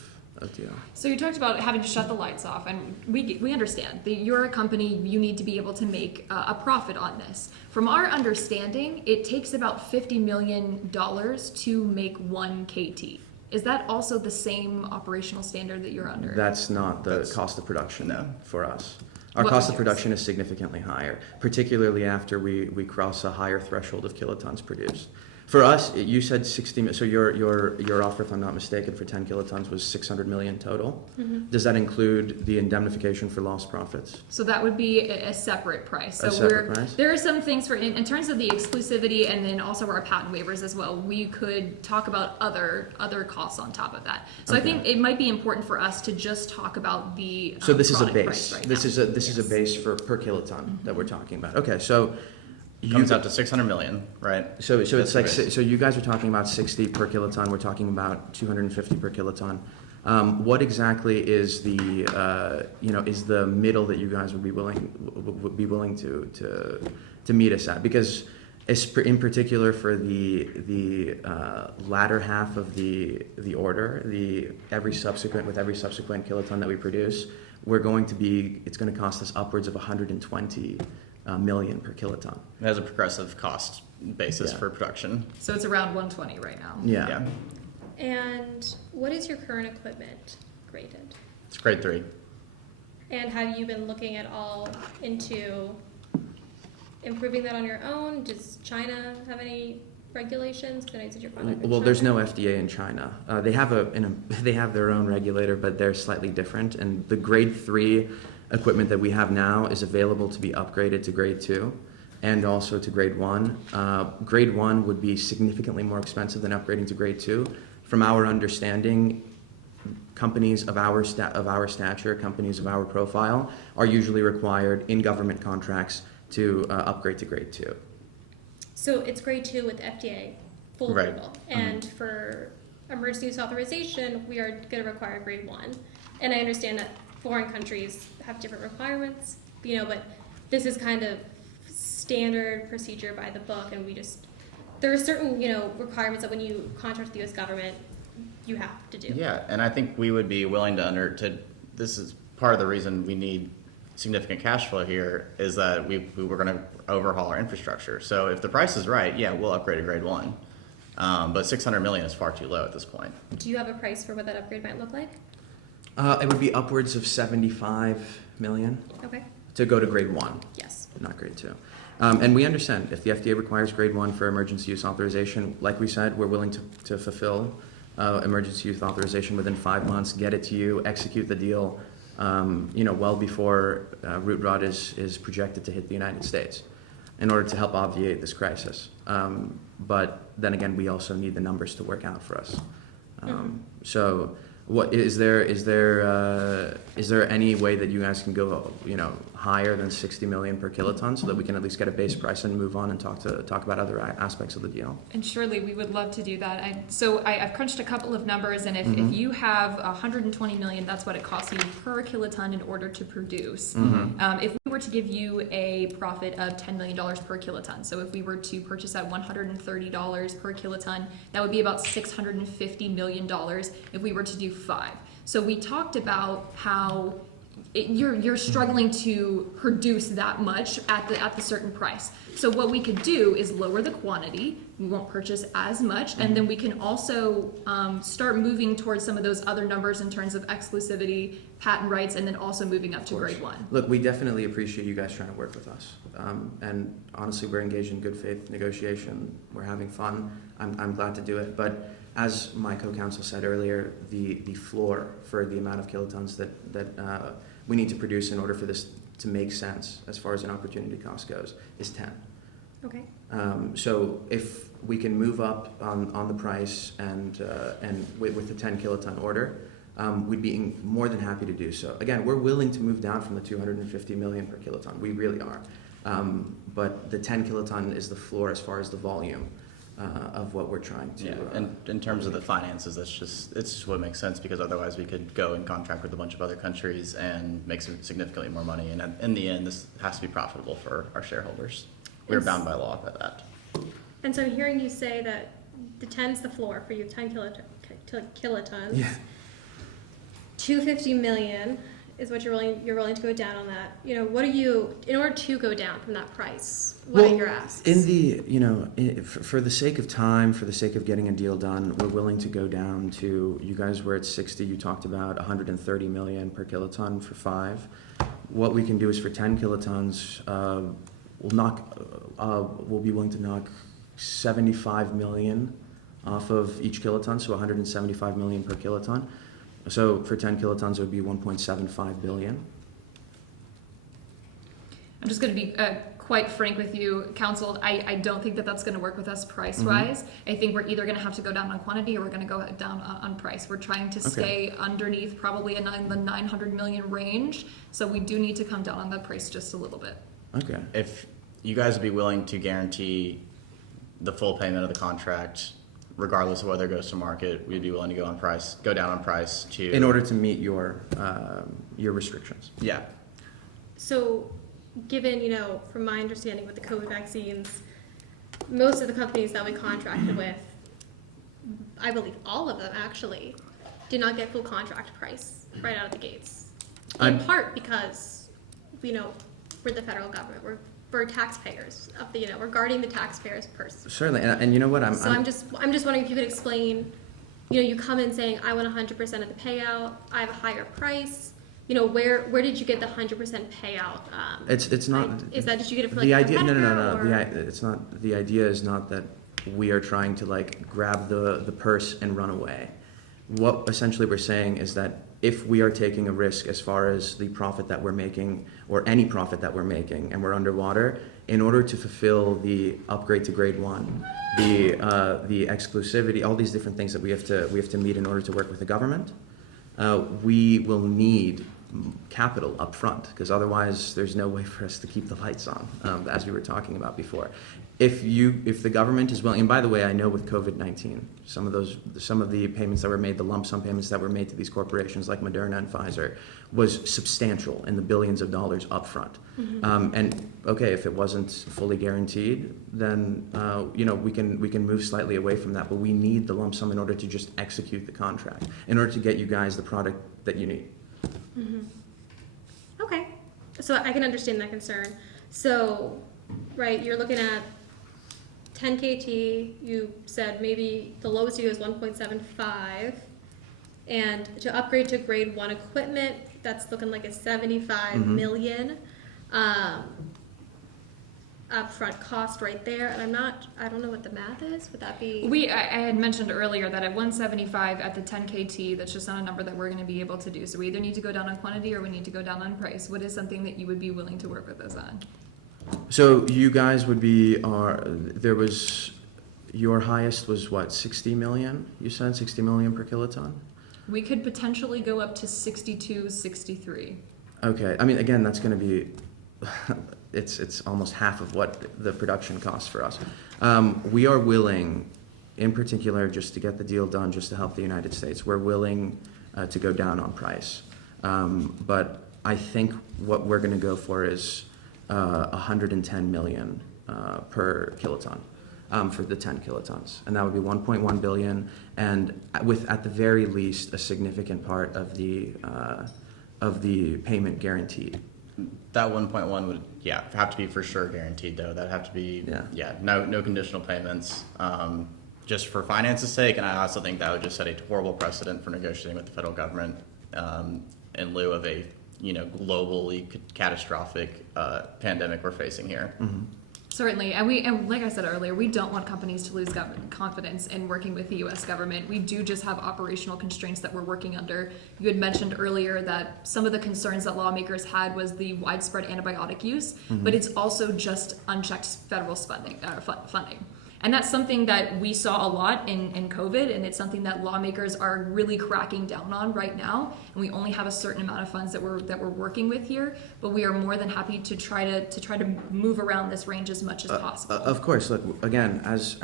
deal. So you talked about having to shut the lights off, and we understand that you're a company, you need to be able to make a profit on this. From our understanding, it takes about $50 million to make 1 KT. Is that also the same operational standard that you're under? That's not the cost of production for us. Our What cost was of production is significantly higher, particularly after we cross a higher threshold of kilotons produced. For us, you said 60. So your offer, if I'm not mistaken, for 10 kilotons was 600 million total. Mm-hmm. Does that include the indemnification for lost profits? So that would be a separate price. So A separate price? There are some things in terms of the exclusivity and then also our patent waivers as well. We could talk about other costs on top of that. So I Okay. think it might be important for us to just talk about the So this is a product base. price right This now. is a base for per kiloton that we're talking about. Okay, so comes out to 600 million, right? So it's That's like right. so you guys are talking about 60 per kiloton. We're talking about 250 per kiloton. What exactly is the is the middle that you guys would be willing to meet us at? Because in particular for the latter half of the order, every subsequent kiloton that we produce, it's going to cost us upwards of 120 million per kiloton. It has a progressive cost basis Yeah. for production. So it's around 120 right now. Yeah. And what is your current equipment graded? It's grade 3. And have you been looking at all into improving that on your own? Does China have any regulations? Because I know you said your product in Well, there's China. no FDA in China. They have their own regulator, but they're slightly different. And the grade 3 equipment that we have now is available to be upgraded to grade 2 and also to grade 1. Grade 1 would be significantly more expensive than upgrading to grade 2. From our understanding, companies of our stature, companies of our profile, are usually required in government contracts to upgrade to grade 2. So it's grade 2 with FDA full Right. approval. And for emergency use authorization, we are going to require grade 1. And I understand that foreign countries have different requirements, but this is kind of standard procedure by the book, and there are certain, requirements that when you contract with the U.S. government, you have to do. Yeah, and I think we would be willing this is part of the reason we need significant cash flow here, is that we were going to overhaul our infrastructure. So if the price is right, yeah, we'll upgrade to grade 1. But 600 million is far too low at this point. Do you have a price for what that upgrade might look like? It would be upwards of 75 million Okay. to go to grade 1. Yes. Not grade 2. And we understand if the FDA requires grade 1 for emergency use authorization, like we said, we're willing to fulfill emergency use authorization within 5 months, get it to you, execute the deal, well before root rot is projected to hit the United States in order to help obviate this crisis. But then again, we also need the numbers to work out for us. So What is there any way that you guys can go, higher than 60 million per kiloton so that we can at least get a base price and move on and talk about other aspects of the deal? And surely we would love to do that. I've crunched a couple of numbers, and if you have 120 million, that's what it costs you per kiloton in order to produce. If we were to give you a profit of $10 million per kiloton, so if we were to purchase at $130 per kiloton, that would be about $650 million if we were to do 5. So we talked about how you're struggling to produce that much at the certain price. So what we could do is lower the quantity. We won't purchase as much, and then we can also start moving towards some of those other numbers in terms of exclusivity, patent rights, and then also moving up to grade 1. Look, we definitely appreciate you guys trying to work with us, and honestly, we're engaged in good faith negotiation. We're having fun. I'm glad to do it, but as my co-counsel said earlier, the floor for the amount of kilotons that we need to produce in order for this to make sense as far as an opportunity cost goes is 10. Okay. So if we can move up on the price and with the 10 kiloton order, we'd be more than happy to do so. Again, we're willing to move down from the 250 million per kiloton. We really are. But the 10 kiloton is the floor as far as the volume of what we're trying to. Yeah, and in terms of the finances, it's just what makes sense, because otherwise we could go and contract with a bunch of other countries and make significantly more money. And in the end, this has to be profitable for our shareholders. We're bound by law by that. And so I'm hearing you say that the 10's the floor for you, 10 kilotons. Yeah. 250 million is what you're willing to go down on that. What are you, in order to go down from that price, what are your asks? For the sake of time, for the sake of getting a deal done, we're willing to go down to, you guys were at 60, you talked about 130 million per kiloton for 5. What we can do is for 10 kilotons, we'll be willing to knock 75 million off of each kiloton, so 175 million per kiloton. So for 10 kilotons, it would be 1.75 billion. I'm just going to be quite frank with you, counsel. I don't think that that's going to work with us price-wise. I think we're either going to have to go down on quantity or we're going to go down on price. We're trying to stay underneath probably in the 900 million range, so we do need to come down on the price just a little bit. Okay. If you guys would be willing to guarantee the full payment of the contract, regardless of whether it goes to market, we'd be willing to go down on price to. In order to meet your restrictions. Yeah. So, given, from my understanding with the COVID vaccines, most of the companies that we contracted with, I believe all of them actually, did not get full contract price right out of the gates. In part because, we're the federal government, we're taxpayers we're guarding the taxpayers' purse. Certainly, and you know what? I'm just wondering if you could explain. You come in saying I want 100% of the payout. I have a higher price. Where did you get the 100% payout? It's not. Is that did you get it for the idea? No. or? It's not. The idea is not that we are trying to grab the purse and run away. What essentially we're saying is that if we are taking a risk as far as the profit that we're making, or any profit that we're making, and we're underwater, in order to fulfill the upgrade to grade 1, the exclusivity, all these different things that we have to meet in order to work with the government, we will need capital up front, because otherwise there's no way for us to keep the lights on, as we were talking about before. If the government is willing, and by the way, I know with COVID-19, some of the payments that were made, the lump sum payments that were made to these corporations like Moderna and Pfizer, was substantial in the billions of dollars up front. And okay, if it wasn't fully guaranteed, then we can move slightly away from that. But we need the lump sum in order to just execute the contract, in order to get you guys the product that you need. Okay, so I can understand that concern. So, right, you're looking at 10 KT. You said maybe the lowest you go is 1.75, and to upgrade to grade 1 equipment, that's looking like a 75 million upfront cost right there. And I don't know what the math is. Would that be? I had mentioned earlier that at 175 at the 10 KT, that's just not a number that we're going to be able to do. So we either need to go down on quantity or we need to go down on price. What is something that you would be willing to work with us on? So you guys would be your highest was what, 60 million? You said 60 million per kiloton? We could potentially go up to 62, 63. Okay, I mean, again, that's going to be, it's almost half of what the production costs for us. We are willing, in particular, just to get the deal done, just to help the United States, we're willing to go down on price. But I think what we're going to go for is 110 million per kiloton. For the 10 kilotons, and that would be 1.1 billion, and with at the very least a significant part of the payment guaranteed. That 1.1 would, have to be for sure guaranteed though. That'd have to be, no conditional payments, just for finance's sake. And I also think that would just set a horrible precedent for negotiating with the federal government, in lieu of a, globally catastrophic, pandemic we're facing here. Mm-hmm. Certainly, and like I said earlier, we don't want companies to lose confidence in working with the U.S. government. We do just have operational constraints that we're working under. You had mentioned earlier that some of the concerns that lawmakers had was the widespread antibiotic use, but it's also just unchecked federal funding. And that's something that we saw a lot in COVID, and it's something that lawmakers are really cracking down on right now. And we only have a certain amount of funds that we're working with here, but we are more than happy to try to move around this range as much as possible. Of course, look, again, as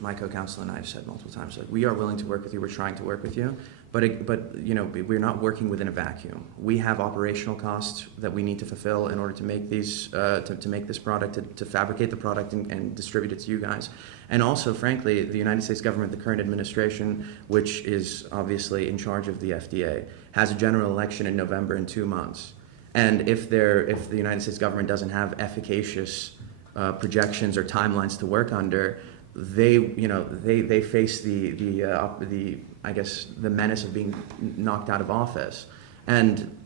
my co-counsel and I have said multiple times, we are willing to work with you. We're trying to work with you, but we're not working within a vacuum. We have operational costs that we need to fulfill in order to make these to make this product, to fabricate the product and distribute it to you guys. And also, frankly, the United States government, the current administration, which is obviously in charge of the FDA, has a general election in November in 2 months. And if the United States government doesn't have efficacious projections or timelines to work under, they face the I guess the menace of being knocked out of office, and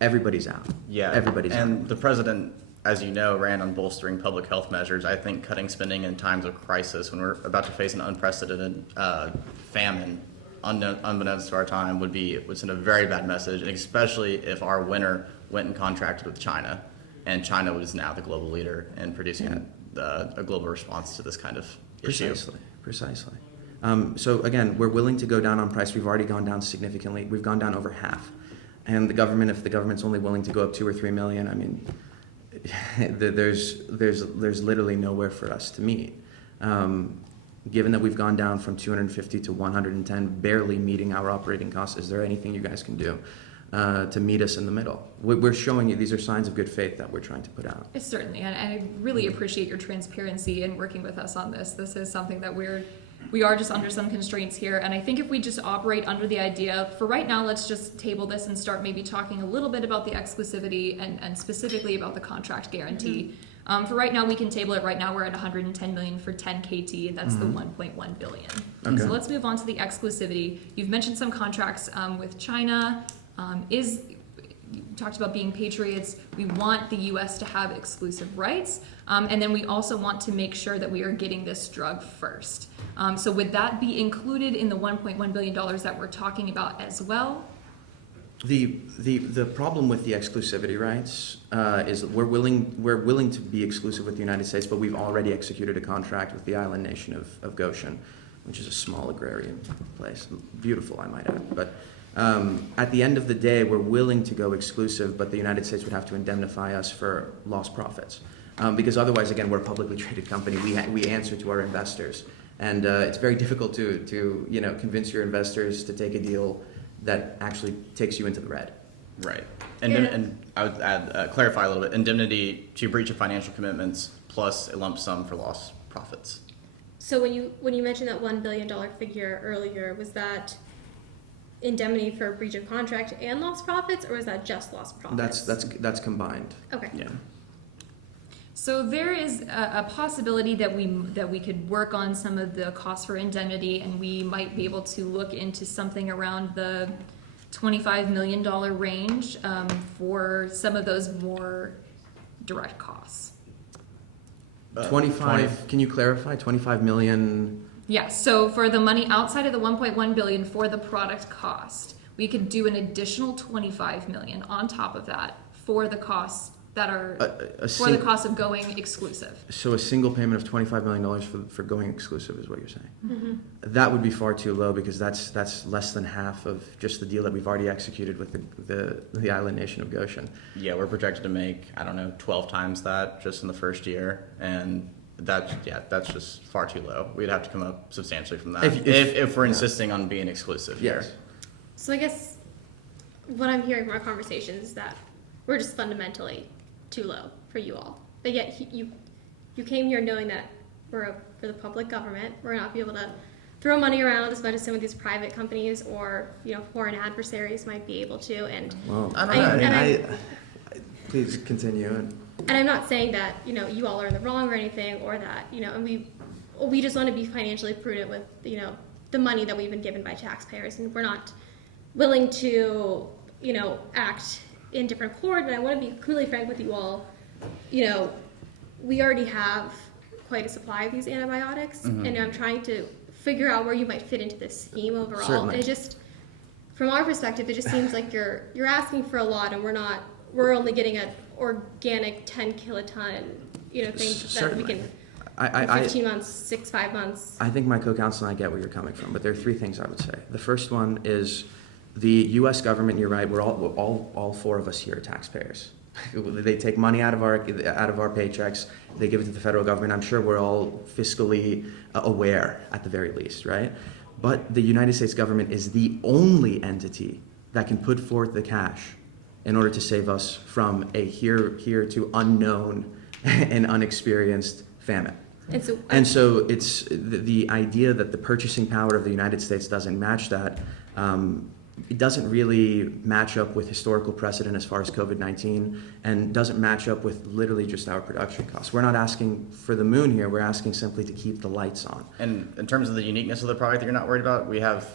everybody's out. Everybody's out. And the president, as you know, ran on bolstering public health measures. I think cutting spending in times of crisis, when we're about to face an unprecedented famine, unbeknownst to our time, would send a very bad message, and especially if our winner went and contracted with China, and China was now the global leader in producing a global response to this kind of issue. Precisely. So again, we're willing to go down on price. We've already gone down significantly. We've gone down over half. And if the government's only willing to go up 2 or 3 million, I mean, there's literally nowhere for us to meet. Given that we've gone down from 250 to 110, barely meeting our operating costs, is there anything you guys can do to meet us in the middle? We're showing you these are signs of good faith that we're trying to put out. Certainly, and I really appreciate your transparency in working with us on this. This is something that we are just under some constraints here, and I think if we just operate under the idea, for right now, let's just table this and start maybe talking a little bit about the exclusivity and specifically about the contract guarantee. For right now, we can table it. Right now, we're at 110 million for 10 KT, and that's the 1.1 billion. Okay. So let's move on to the exclusivity. You've mentioned some contracts with China. You talked about being patriots. We want the U.S. to have exclusive rights, and then we also want to make sure that we are getting this drug first. So would that be included in the $1.1 billion that we're talking about as well? The problem with the exclusivity rights is we're willing to be exclusive with the United States, but we've already executed a contract with the island nation of Goshen, which is a small agrarian place. Beautiful, I might add. But at the end of the day, we're willing to go exclusive, but the United States would have to indemnify us for lost profits. Because otherwise, again, we're a publicly traded company. We answer to our investors. And it's very difficult to convince your investors to take a deal that actually takes you into the red. Right. And I would add, clarify a little bit, indemnity to breach of financial commitments plus a lump sum for lost profits. So when you mentioned that $1 billion figure earlier, was that indemnity for breach of contract and lost profits, or was that just lost profits? That's combined. Okay. Yeah. So there is a possibility that we could work on some of the costs for indemnity, and we might be able to look into something around the $25 million range for some of those more direct costs. 25. Can you clarify? 25 million. Yes. So for the money outside of the 1.1 billion for the product cost, we could do an additional 25 million on top of that for the costs that are A for the sing- cost of going exclusive. So a single payment of $25 million for going exclusive is what you're saying? That would be far too low because that's less than half of just the deal that we've already executed with the island nation of Goshen. Yeah, we're projected to make, I don't know, 12 times that just in the first year, and that's just far too low. We'd have to come up substantially from that if we're insisting on being exclusive here. Yes. So I guess what I'm hearing from our conversations is that we're just fundamentally too low for you all. But yet you came here knowing that for the public government, we're not be able to throw money around as much as some of these private companies or foreign adversaries might be able to. And Well, I don't know. please continue. And I'm not saying that you all are in the wrong or anything, or that and we just want to be financially prudent with the money that we've been given by taxpayers, and we're not willing to act in different court. And I want to be completely frank with you all. We already have quite a supply of these antibiotics, and I'm trying to figure out where you might fit into this scheme overall. Certainly. And it just, from our perspective, it just seems like you're asking for a lot, and we're only getting an organic 10 kiloton thing that we Certainly. can I 15 months, 5 months. I think my co-counsel and I get where you're coming from, but there are three things I would say. The first one is the U.S. government. You're right. We're all four of us here are taxpayers. They take money out of our paychecks. They give it to the federal government. I'm sure we're all fiscally aware at the very least, right? But the United States government is the only entity that can put forth the cash in order to save us from a here to unknown and unexperienced famine. And so it's the idea that the purchasing power of the United States doesn't match that. It doesn't really match up with historical precedent as far as COVID-19, and doesn't match up with literally just our production costs. We're not asking for the moon here. We're asking simply to keep the lights on. And in terms of the uniqueness of the product that you're not worried about, we have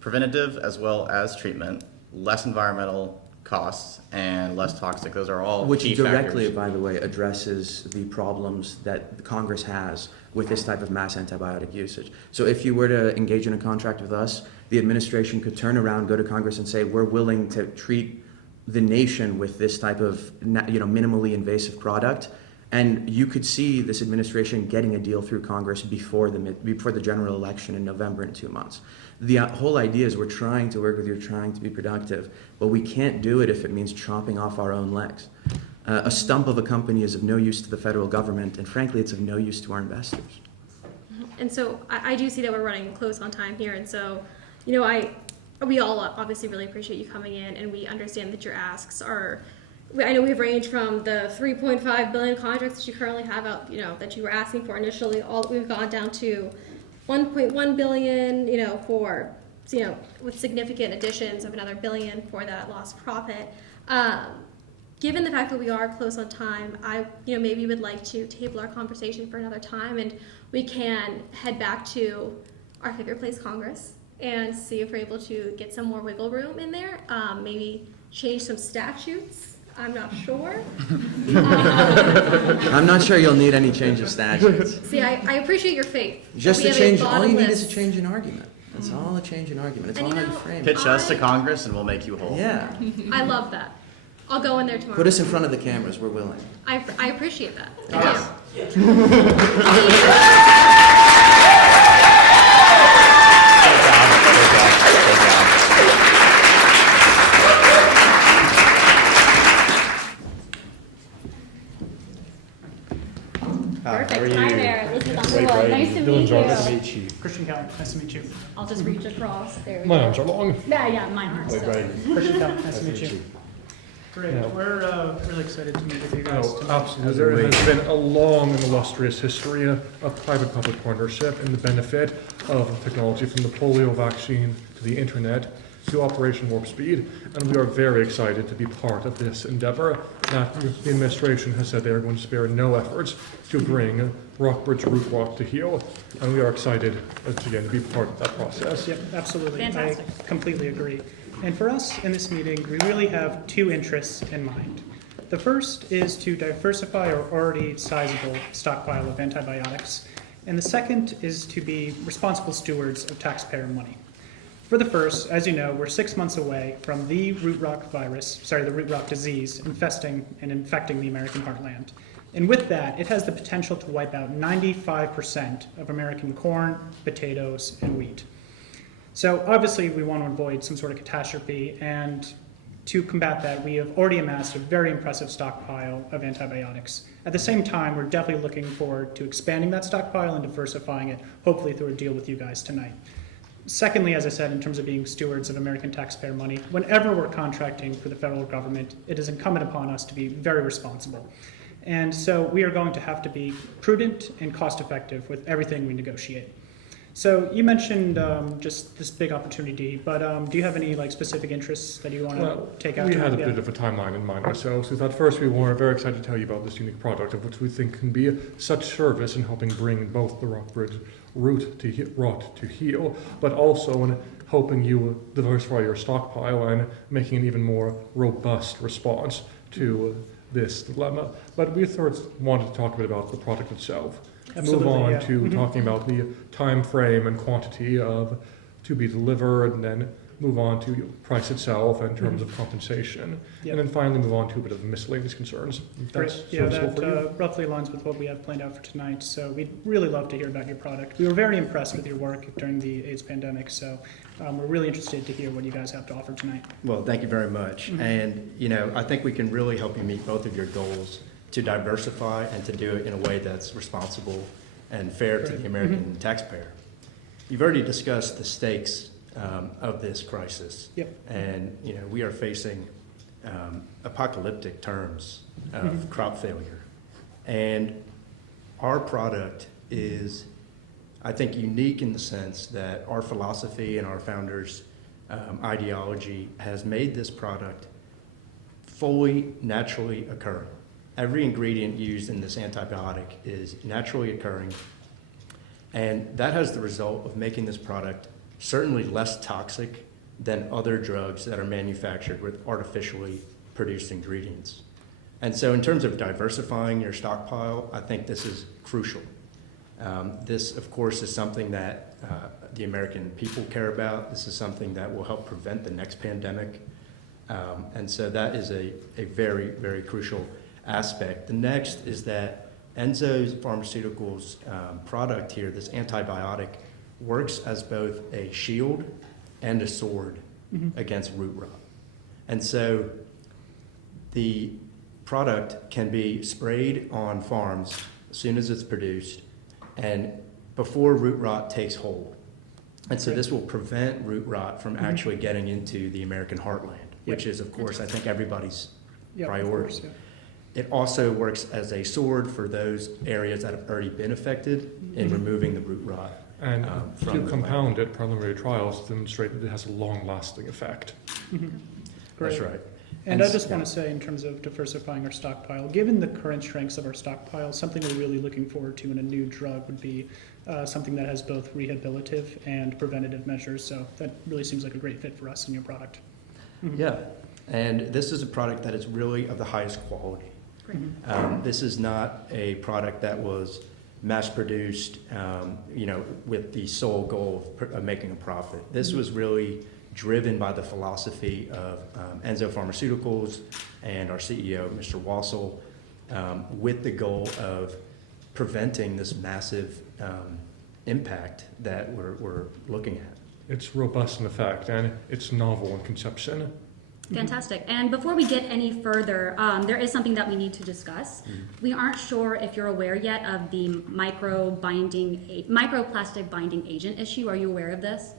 preventative as well as treatment, less environmental costs, and less toxic. Those are all Which key directly, factors. by the way, addresses the problems that Congress has with this type of mass antibiotic usage. So if you were to engage in a contract with us, the administration could turn around, go to Congress and say, we're willing to treat the nation with this type of minimally invasive product. And you could see this administration getting a deal through Congress before the general election in November in 2 months. The whole idea is we're trying to work with you, trying to be productive, but we can't do it if it means chopping off our own legs. A stump of a company is of no use to the federal government, and frankly, it's of no use to our investors. And so I do see that we're running close on time here, and so we all obviously really appreciate you coming in, and we understand that your asks are. I know we've ranged from the 3.5 billion contracts that you currently have out, that you were asking for initially. We've gone down to 1.1 billion, for with significant additions of another billion for that lost profit. Given the fact that we are close on time, I maybe would like to table our conversation for another time, and we can head back to our favorite place, Congress, and see if we're able to get some more wiggle room in there. Maybe change some statutes. I'm not sure. I'm not sure you'll need any change of statutes. See, I appreciate your faith. Just We a have change, all you need bottomless- is a change in argument. That's all a change in argument. It's And all how you you know, frame it. Pitch us to Congress and we'll make you whole. Yeah. I love that. I'll go in there tomorrow. Put us in front of the cameras. We're willing. I appreciate that. Thank Yes. Perfect. Hi there. Elizabeth Underwood. Nice to meet you. Christian Cowan, nice to meet you. I'll just reach across. There we My go. arms are long. Yeah, mine aren't. So. Christian Cowan, nice to meet you. Great, Yeah. we're really excited to meet with you guys No, tonight. absolutely. There has been a long and illustrious history of private-public partnership and the benefit of technology, from the polio vaccine to the internet to Operation Warp Speed, and we are very excited to be part of this endeavor. That the administration has said they are going to spare no efforts to bring Rockbridge root walk to heal, and we are excited again to be part of that process. Yep, absolutely. Fantastic. I completely agree. And for us in this meeting, we really have two interests in mind. The first is to diversify our already sizable stockpile of antibiotics, and the second is to be responsible stewards of taxpayer money. For the first, as you know, we're 6 months away from the root rot disease infecting the American heartland. And with that, it has the potential to wipe out 95% of American corn, potatoes, and wheat. So obviously we want to avoid some sort of catastrophe, and to combat that, we have already amassed a very impressive stockpile of antibiotics. At the same time, we're definitely looking forward to expanding that stockpile and diversifying it, hopefully through a deal with you guys tonight. Secondly, as I said, in terms of being stewards of American taxpayer money, whenever we're contracting for the federal government, it is incumbent upon us to be very responsible. And so we are going to have to be prudent and cost-effective with everything we negotiate. So you mentioned just this big opportunity, but do you have any specific interests that you want to take out? We had a bit of a timeline in mind ourselves. We thought first we were very excited to tell you about this unique product of which we think can be such service in helping bring both the Rockbridge rot to heal, but also in helping you diversify your stockpile and making an even more robust response to this dilemma. But we first wanted to talk a bit about the product itself. Absolutely, Move on yeah. to talking about the time frame and quantity of to be delivered, and then move on to price itself in terms of compensation, Yep. and then finally move on to a bit of miscellaneous concerns. If Great. that's Yeah, serviceable that for you. roughly aligns with what we have planned out for tonight. So we'd really love to hear about your product. We were very impressed with your work during the AIDS pandemic, so we're really interested to hear what you guys have to offer tonight. Well, thank you very much. And, I think we can really help you meet both of your goals to diversify and to do it in a way that's responsible and fair to the American taxpayer. You've already discussed the stakes of this crisis. Yep. And, we are facing apocalyptic terms of crop failure. And our product is, I think, unique in the sense that our philosophy and our founders' ideology has made this product fully naturally occurring. Every ingredient used in this antibiotic is naturally occurring, and that has the result of making this product certainly less toxic than other drugs that are manufactured with artificially produced ingredients. And so in terms of diversifying your stockpile, I think this is crucial. This, of course, is something that the American people care about. This is something that will help prevent the next pandemic. And so that is a very, very crucial aspect. The next is that Enzo Pharmaceuticals' product here, this antibiotic, works as both a shield and a sword against root rot. And so the product can be sprayed on farms as soon as it's produced and before root rot takes hold. And so this will prevent root rot from actually getting into the American heartland, which is, of course, I think everybody's priority. Of course, yeah. It also works as a sword for those areas that have already been affected in removing the root rot. And from to the compound it, preliminary trials demonstrate that it has a long-lasting effect. That's Great. right. And I just want to say, in terms of diversifying our stockpile, given the current strengths of our stockpile, something we're really looking forward to in a new drug would be something that has both rehabilitative and preventative measures. So that really seems like a great fit for us and your product. Yeah, and this is a product that is really of the highest quality. This is not a product that was mass-produced, with the sole goal of making a profit. This was really driven by the philosophy of Enzo Pharmaceuticals and our CEO, Mr. Wassel, with the goal of preventing this massive impact that we're looking at. It's robust in effect, and it's novel in conception. Fantastic. And before we get any further, there is something that we need to discuss. We aren't sure if you're aware yet of the microplastic binding agent issue. Are you aware of this?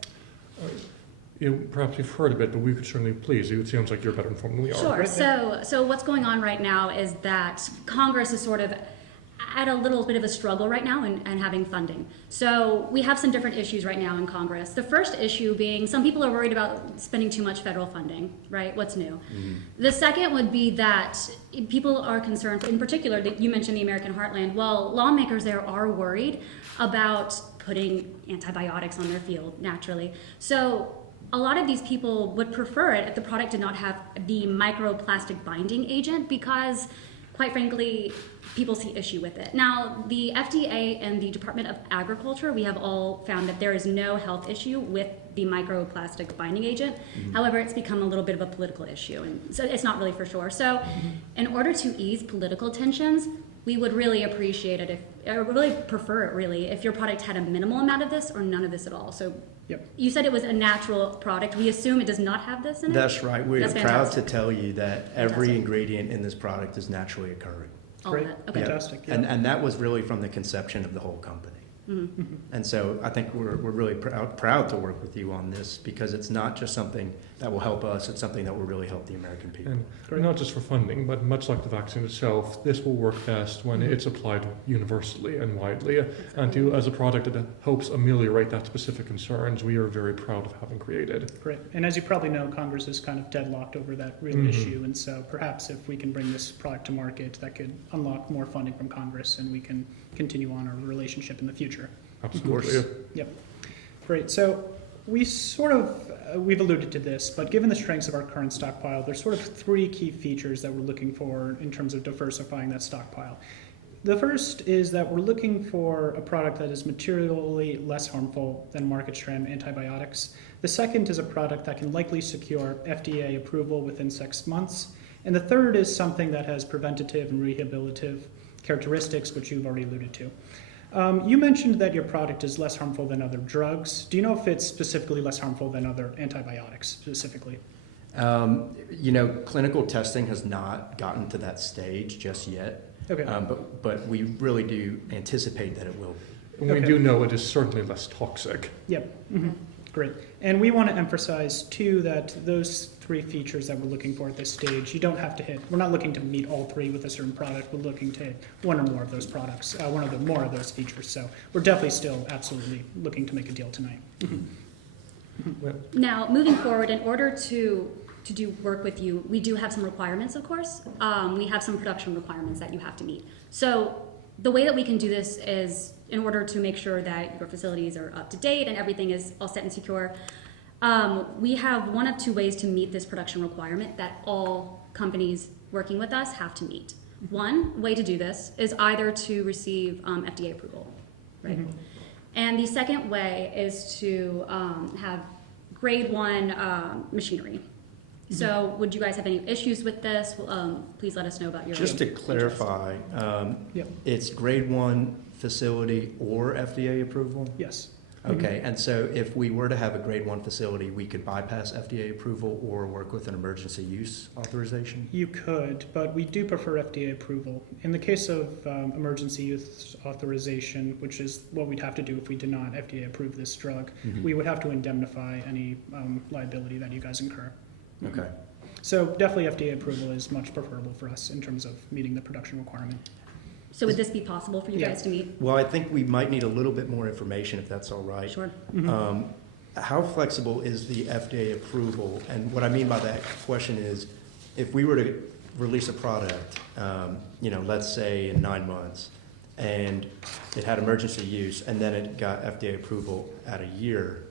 Perhaps you've heard of it, but we could certainly please you. It seems like you're better informed than we are. Sure. So what's going on right now is that Congress is sort of at a little bit of a struggle right now and having funding. So we have some different issues right now in Congress. The first issue being some people are worried about spending too much federal funding, right? What's new? The second would be that people are concerned, in particular, that you mentioned the American heartland. Well, lawmakers there are worried about putting antibiotics on their field naturally. So a lot of these people would prefer it if the product did not have the microplastic binding agent because quite frankly, people see issue with it. Now, the FDA and the Department of Agriculture, we have all found that there is no health issue with the microplastic binding agent. However, it's become a little bit of a political issue, and so it's not really for sure. So in order to ease political tensions, we would really appreciate it or really prefer it really, if your product had a minimal amount of this or none of this at all. So you said it was a natural product. We assume it does not have this in it? That's right. We are That's proud to fantastic. tell you that every ingredient in this product is naturally occurring. All of Great. it. Okay. Fantastic. Yeah. And that was really from the conception of the whole company. And so I think we're really proud to work with you on this, because it's not just something that will help us, it's something that will really help the American people. And not just for funding, but much like the vaccine itself, this will work best when it's applied universally and widely. And as a product that helps ameliorate that specific concerns, we are very proud of having created. Great. And as you probably know, Congress is kind of deadlocked over that real issue. And so perhaps if we can bring this product to market, that could unlock more funding from Congress and we can continue on our relationship in the future. Absolutely. Yep. Great. So we've alluded to this, but given the strengths of our current stockpile, there's sort of three key features that we're looking for in terms of diversifying that stockpile. The first is that we're looking for a product that is materially less harmful than market-strand antibiotics. The second is a product that can likely secure FDA approval within 6 months. And the third is something that has preventative and rehabilitative characteristics, which you've already alluded to. You mentioned that your product is less harmful than other drugs. Do you know if it's specifically less harmful than other antibiotics specifically? Clinical testing has not gotten to that stage just yet. Okay. But we really do anticipate that it will be. And we do know it is certainly less toxic. Yep. Great. And we want to emphasize, too, that those three features that we're looking for at this stage, you don't have to hit. We're not looking to meet all three with a certain product. We're looking to hit one or more of those products, more of those features. So we're definitely still absolutely looking to make a deal tonight. Now, moving forward, in order to do work with you, we do have some requirements, of course. We have some production requirements that you have to meet. So the way that we can do this is, in order to make sure that your facilities are up to date and everything is all set and secure, we have one of two ways to meet this production requirement that all companies working with us have to meet. One way to do this is either to receive FDA approval, right? And the second way is to have grade 1 machinery. So would you guys have any issues with this? Please let us know about your Just to clarify, it's grade 1 facility or FDA approval? Yes. Okay, and so if we were to have a grade 1 facility, we could bypass FDA approval or work with an emergency use authorization? You could, but we do prefer FDA approval. In the case of emergency use authorization, which is what we'd have to do if we did not FDA approve this drug, we would have to indemnify any liability that you guys incur. Okay. So definitely FDA approval is much preferable for us in terms of meeting the production requirement. So would this be possible for you guys to meet? Well, I think we might need a little bit more information if that's all right. Sure. How flexible is the FDA approval? And what I mean by that question is, if we were to release a product, let's say in 9 months, and it had emergency use, and then it got FDA approval at a year,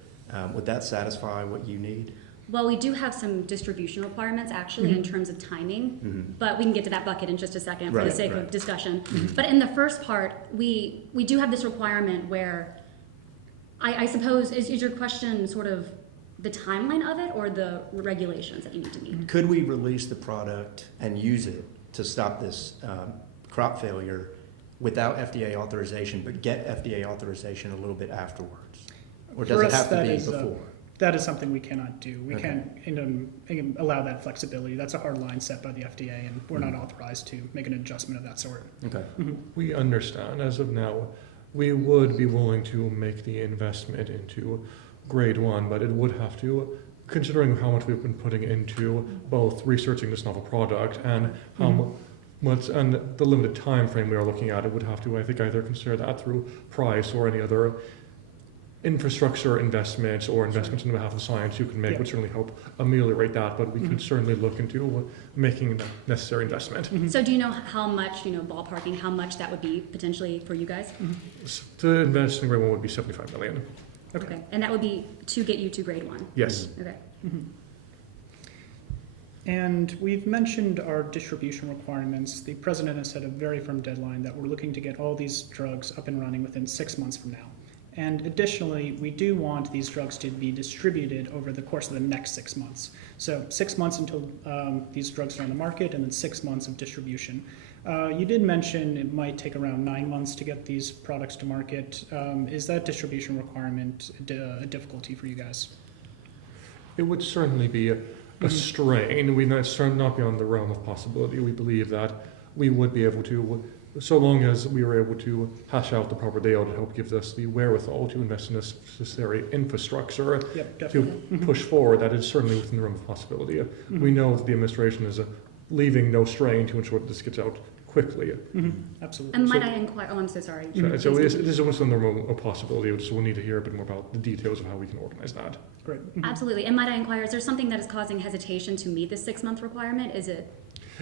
would that satisfy what you need? Well, we do have some distribution requirements actually in terms of timing, but we can get to that bucket in just a second for the sake of discussion. But in the first part, we do have this requirement where I suppose, is your question sort of the timeline of it or the regulations that you need to meet? Could we release the product and use it to stop this crop failure without FDA authorization, but get FDA authorization a little bit afterwards? Or does it have to be before? That is something we cannot do. We can't allow that flexibility. That's a hard line set by the FDA, and we're not authorized to make an adjustment of that sort. Okay. We understand, as of now, we would be willing to make the investment into grade 1, but it would have to, considering how much we've been putting into both researching this novel product and how much, and the limited time frame we are looking at, it would have to, I think, either consider that through price or any other infrastructure investments or investments on behalf of science you can make would certainly help ameliorate that, but we could certainly look into making the necessary investment. So do you know how much, ballparking, how much that would be potentially for you guys? To invest in grade 1 would be $75 million. Okay. And that would be to get you to grade 1? Yes. Okay. And we've mentioned our distribution requirements. The president has set a very firm deadline that we're looking to get all these drugs up and running within 6 months from now. And additionally, we do want these drugs to be distributed over the course of the next 6 months. So 6 months until these drugs are on the market, and then 6 months of distribution. You did mention it might take around 9 months to get these products to market. Is that distribution requirement a difficulty for you guys? It would certainly be a strain. We not certainly not beyond the realm of possibility. We believe that we would be able to, so long as we were able to hash out the proper deal to help give us the wherewithal to invest in necessary infrastructure to push forward, that is certainly within the realm of possibility. We know that the administration is leaving no strain to ensure that this gets out quickly. Absolutely. And might I inquire, oh, I'm so sorry. So it is within the realm of possibility, so we'll need to hear a bit more about the details of how we can organize that. Great. Absolutely. And might I inquire, is there something that is causing hesitation to meet the 6-month requirement? Is it?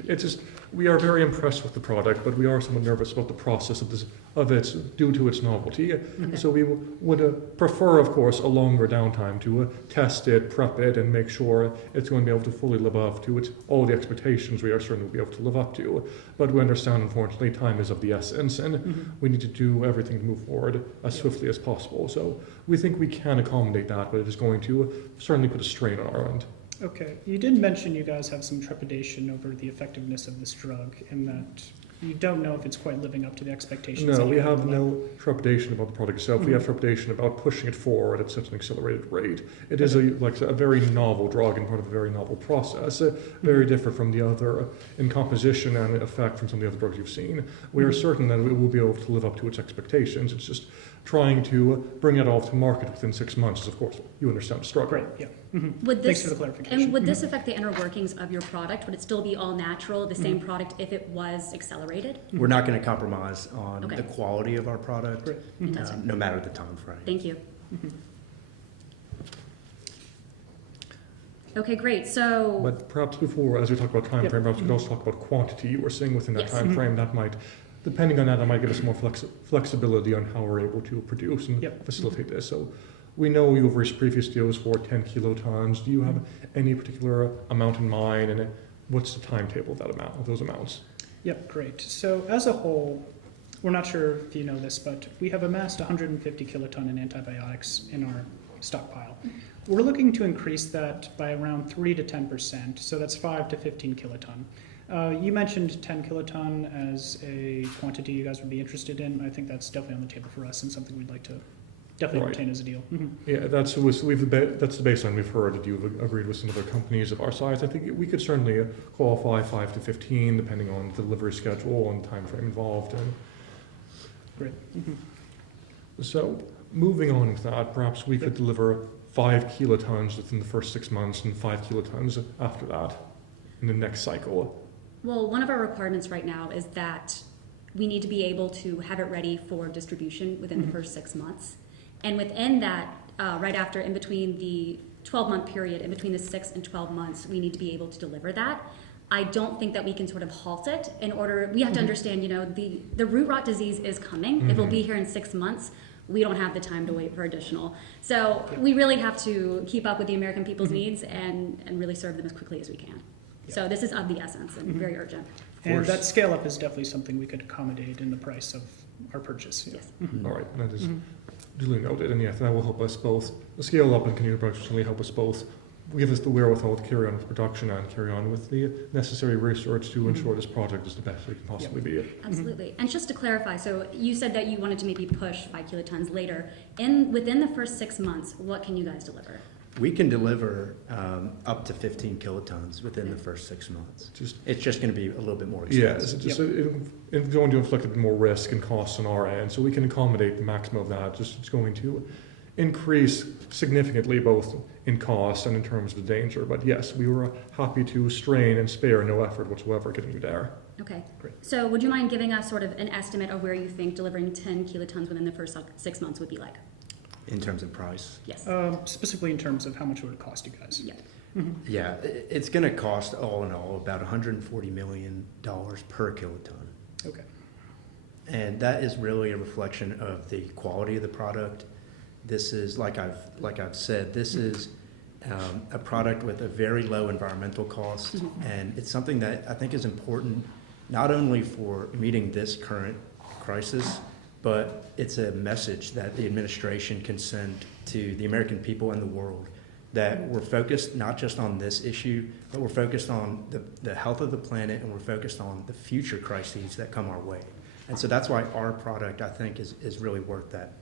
It's just, we are very impressed with the product, but we are somewhat nervous about the process of it due to its novelty. So we would prefer, of course, a longer downtime to test it, prep it, and make sure it's going to be able to fully live up to all the expectations we are certain will be able to live up to. But we understand, unfortunately, time is of the essence, and we need to do everything to move forward as swiftly as possible. So we think we can accommodate that, but it is going to certainly put a strain on our end. Okay, you did mention you guys have some trepidation over the effectiveness of this drug, and that you don't know if it's quite living up to the expectations. No, that we you have had. no trepidation about the product itself. We have trepidation about pushing it forward at such an accelerated rate. It is a very novel drug and part of a very novel process, very different from the other in composition and effect from some of the other drugs you've seen. We are certain that it will be able to live up to its expectations. It's just trying to bring it all to market within 6 months is, of course, you understand the struggle. Great, yeah. Would Thanks this, for the clarification. and would this affect the inner workings of your product? Would it still be all natural, the same product, if it was accelerated? We're not going to compromise on Okay. the quality of our product, Fantastic. no matter the time frame. Thank you. Okay, great. So, But perhaps before, as we talk about time frame, perhaps we could also talk about quantity. You were saying within that Yes. time frame that might, depending on that might give us more flexibility on how we're able to produce and facilitate this. So we know you've reached previous deals for 10 kilotons. Do you have any particular amount in mind, and what's the timetable of that amount, of those amounts? Yep, great. So as a whole, we're not sure if you know this, but we have amassed 150 kiloton in antibiotics in our stockpile. We're looking to increase that by around 3 to 10%, so that's 5 to 15 kiloton. You mentioned 10 kiloton as a quantity you guys would be interested in. I think that's definitely on the table for us and something we'd like to definitely Right. retain as a deal. Yeah, that's the baseline we've heard that you've agreed with some other companies of our size. I think we could certainly qualify 5 to 15, depending on the delivery schedule and time frame involved. And Great. so moving on with that, perhaps we could deliver 5 kilotons within the first 6 months and 5 kilotons after that in the next cycle. well, one of our requirements right now is that we need to be able to have it ready for distribution within the first 6 months. And within that, right after, in between the 12-month period, in between the 6 and 12 months, we need to be able to deliver that. I don't think that we can sort of halt it in order, we have to understand, the root rot disease is coming. It will be here in 6 months. We don't have the time to wait for additional. So we really have to keep up with the American people's needs and really serve them as quickly as we can. So this is of the essence and very urgent. And that scale up is definitely something we could accommodate in the price of our purchase. Yes. All right, that is duly noted, and yes, that will help us both. The scale up and continued production will help us both give us the wherewithal to carry on with production and carry on with the necessary research to ensure this project is the best it can possibly be. Absolutely. And just to clarify, so you said that you wanted to maybe push 5 kilotons later. Within the first 6 months, what can you guys deliver? We can deliver up to 15 kilotons within the first 6 months. It's just going to be a little bit more expensive. Yes, it's going to inflict a bit more risk and costs on our end, so we can accommodate the maximum of that. It's going to increase significantly both in cost and in terms of the danger. But yes, we were happy to strain and spare no effort whatsoever getting you there. Okay. Great. So would you mind giving us sort of an estimate of where you think delivering 10 kilotons within the first 6 months would be like? In terms of price? Yes. Specifically in terms of how much it would cost you guys. Yeah. Yeah, it's going to cost all in all about $140 million per kiloton. Okay. And that is really a reflection of the quality of the product. This is, like I've said, this is a product with a very low environmental cost, and it's something that I think is important not only for meeting this current crisis, but it's a message that the administration can send to the American people and the world that we're focused not just on this issue, but we're focused on the health of the planet, and we're focused on the future crises that come our way. And so that's why our product, I think, is really worth that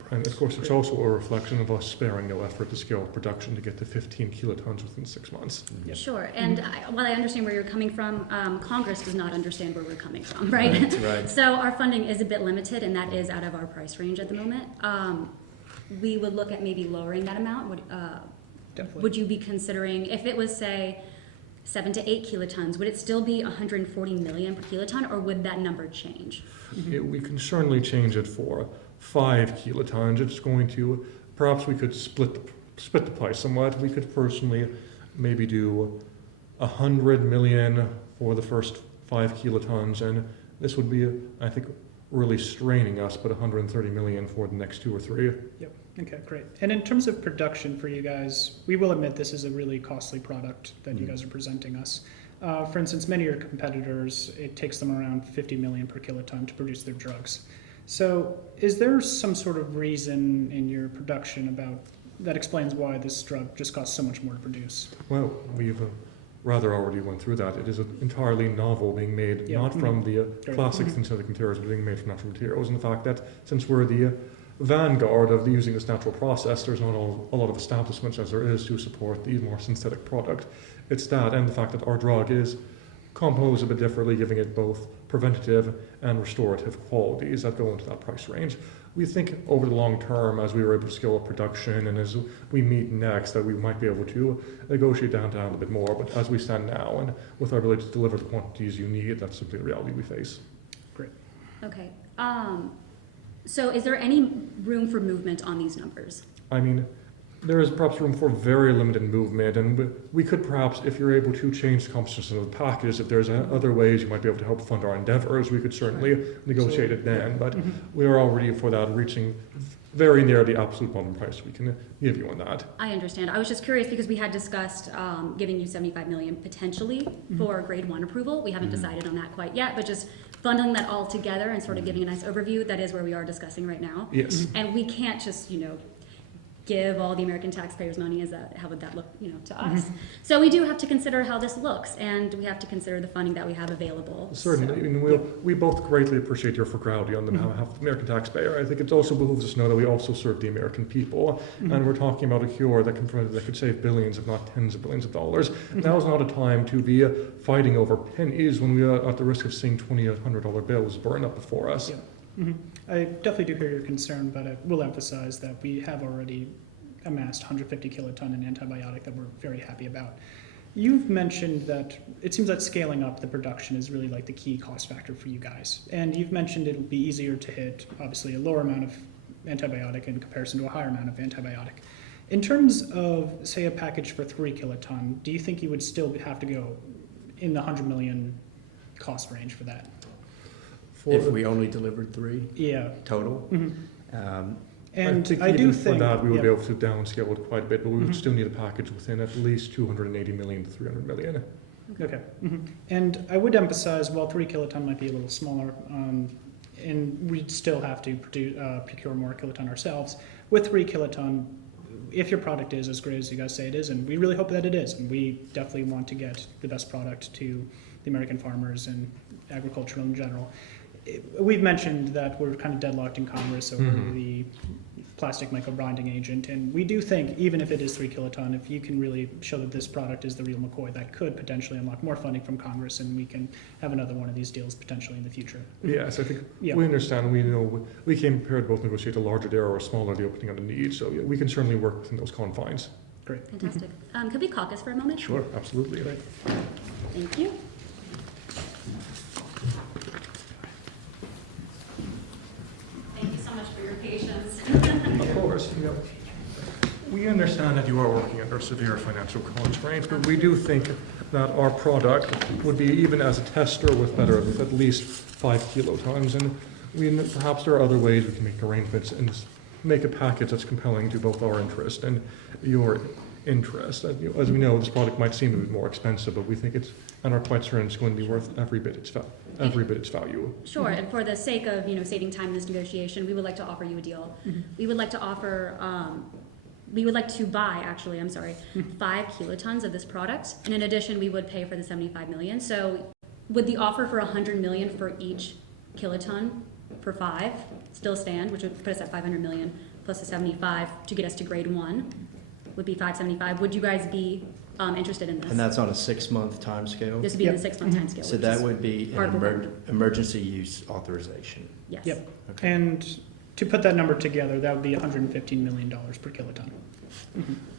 price. And of course, it's also a reflection of us sparing no effort to scale up production to get to 15 kilotons within 6 months. Sure, and while I understand where you're coming from, Congress does not understand where we're coming from, right? Right. So our funding is a bit limited, and that is out of our price range at the moment. We would look at maybe lowering that amount. Definitely. Would you be considering, if it was, say, 7 to 8 kilotons, would it still be 140 million per kiloton, or would that number change? We can certainly change it for 5 kilotons. It's going to, perhaps we could split the price somewhat. We could personally maybe do 100 million for the first 5 kilotons, and this would be, I think, really straining us, but 130 million for the next 2 or 3. Yep. Okay, great. And in terms of production for you guys, we will admit this is a really costly product that you guys are presenting us. For instance, many of your competitors, it takes them around 50 million per kiloton to produce their drugs. So is there some sort of reason in your production that explains why this drug just costs so much more to produce? Well, we've rather already went through that. It is entirely novel, being made not from the classic synthetic materials, but being made from natural materials. And the fact that since we're the vanguard of using this natural process, there's not a lot of establishments as there is to support the more synthetic product. It's that, and the fact that our drug is composed a bit differently, giving it both preventative and restorative qualities that go into that price range. We think over the long term, as we were able to scale up production and as we meet next, that we might be able to negotiate down a bit more. But as we stand now, and with our ability to deliver the quantities you need, that's simply the reality we face. Great. Okay. So is there any room for movement on these numbers? I mean, there is perhaps room for very limited movement, and we could perhaps, if you're able to change the composition of the package, if there's other ways you might be able to help fund our endeavors, we could certainly negotiate it then. But we are already for that reaching very near the absolute bottom price we can give you on that. I understand. I was just curious because we had discussed giving you 75 million potentially for grade 1 approval. We haven't decided on that quite yet, but just bundling that all together and sort of giving a nice overview, that is where we are discussing right now. Yes. And we can't just, give all the American taxpayers money. How would that look, to us? So we do have to consider how this looks, and we have to consider the funding that we have available. Certainly. So, I mean, we both greatly appreciate your frugality on behalf of the American taxpayer. I think it also behooves us to know that we also serve the American people, and we're talking about a cure that could save billions, if not tens of billions of dollars. Now is not a time to be fighting over pennies when we are at the risk of seeing $2,800 bills burn up before us. Yeah. I definitely do hear your concern, but I will emphasize that we have already amassed 150 kiloton in antibiotic that we're very happy about. You've mentioned that it seems that scaling up the production is really like the key cost factor for you guys. And you've mentioned it'll be easier to hit, obviously, a lower amount of antibiotic in comparison to a higher amount of antibiotic. In terms of, say, a package for 3 kiloton, do you think you would still have to go in the 100 million cost range for that? If we only delivered 3 total. And I I do even think for that we would be able to downscale it quite a bit, but we would still need a package within at least 280 million to 300 million. Okay. And I would emphasize, while 3 kiloton might be a little smaller, and we'd still have to procure more kiloton ourselves, with 3 kiloton, if your product is as great as you guys say it is, and we really hope that it is, and we definitely want to get the best product to the American farmers and agriculture in general. We've mentioned that we're kind of deadlocked in Congress over the plastic microbinding agent, and we do think, even if it is 3 kiloton, if you can really show that this product is the real McCoy, that could potentially unlock more funding from Congress, and we can have another one of these deals potentially in the future. Yes, I think we understand. We know we came prepared to both negotiate a larger deal or a smaller deal, depending on the need. So we can certainly work within those confines. Great. Fantastic. Could we caucus for a moment? Sure, absolutely. Great. Thank you. Thank you so much for your patience. Of course. We understand that you are working under severe financial constraints, but we do think that our product would be, even as a tester, with at least 5 kilotons. And perhaps there are other ways we can make arrangements and make a package that's compelling to both our interest and your interest. As we know, this product might seem to be more expensive, but we think it's, and are quite certain it's going to be worth every bit its value. Sure, and for the sake of, saving time in this negotiation, we would like to offer you a deal. We would like to offer, we would like to buy, 5 kilotons of this product, and in addition, we would pay for the 75 million. So would the offer for 100 million for each kiloton for 5 still stand, which would put us at 500 million plus the 75 to get us to grade 1 would be 575. Would you guys be interested in this? And that's on a 6-month timescale? This would be in the 6-month time scale. So that would be part of an emergency use authorization? Yes. Yep. Okay. And to put that number together, that would be $115 million per kiloton.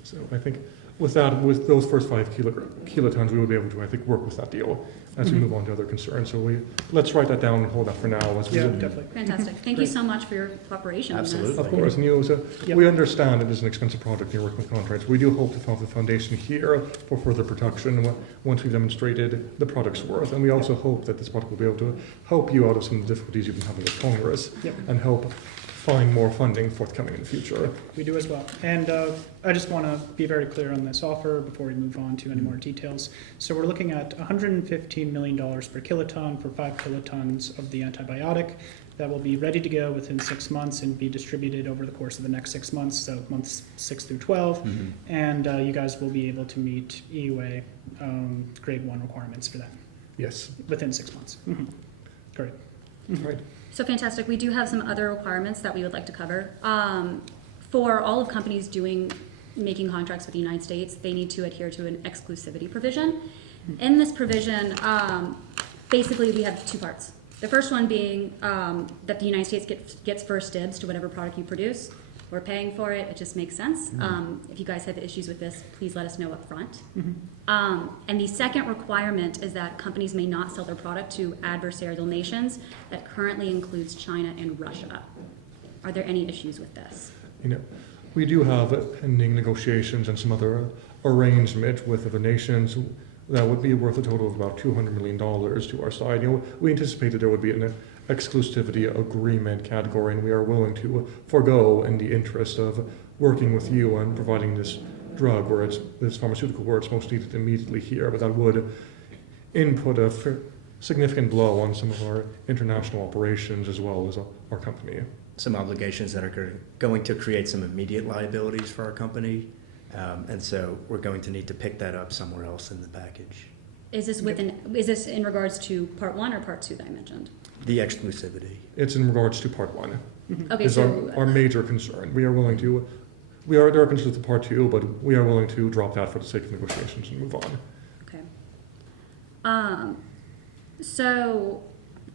So I think with those first 5 kilotons, we would be able to, I think, work with that deal as we move on to other concerns. So let's write that down and hold that for now. Yeah, definitely. Fantastic. Thank you so much for your cooperation on this. Absolutely. Of course, and we understand it is an expensive project, you're working with contracts. We do hope to have the foundation here for further production once we've demonstrated the product's worth. And we also hope that this product will be able to help you out of some of the difficulties you've been having with Congress and help find more funding forthcoming in the future. We do as well. And I just want to be very clear on this offer before we move on to any more details. So we're looking at $115 million per kiloton for 5 kilotons of the antibiotic that will be ready to go within 6 months and be distributed over the course of the next 6 months, so months 6 through 12. And you guys will be able to meet EUA grade 1 requirements for that Yes. within 6 months. Great. Right. So fantastic. We do have some other requirements that we would like to cover. For all of companies making contracts with the United States, they need to adhere to an exclusivity provision. In this provision, basically we have 2 parts. The first one being that the United States gets first dibs to whatever product you produce. We're paying for it. It just makes sense. If you guys have issues with this, please let us know up front. And the second requirement is that companies may not sell their product to adversarial nations. That currently includes China and Russia. Are there any issues with this? We do have pending negotiations and some other arrangement with other nations that would be worth a total of about $200 million to our side. We anticipated there would be an exclusivity agreement category, and we are willing to forego in the interest of working with you and providing this drug this pharmaceutical where it's most needed immediately here, but that would input a significant blow on some of our international operations as well as our company. Some obligations that are going to create some immediate liabilities for our company, and so we're going to need to pick that up somewhere else in the package. Is this in regards to part 1 or part 2 that I mentioned? The exclusivity. It's in regards to part 1. Okay, Is so our major concern. There are concerns with part 2, but we are willing to drop that for the sake of negotiations and move on. okay. So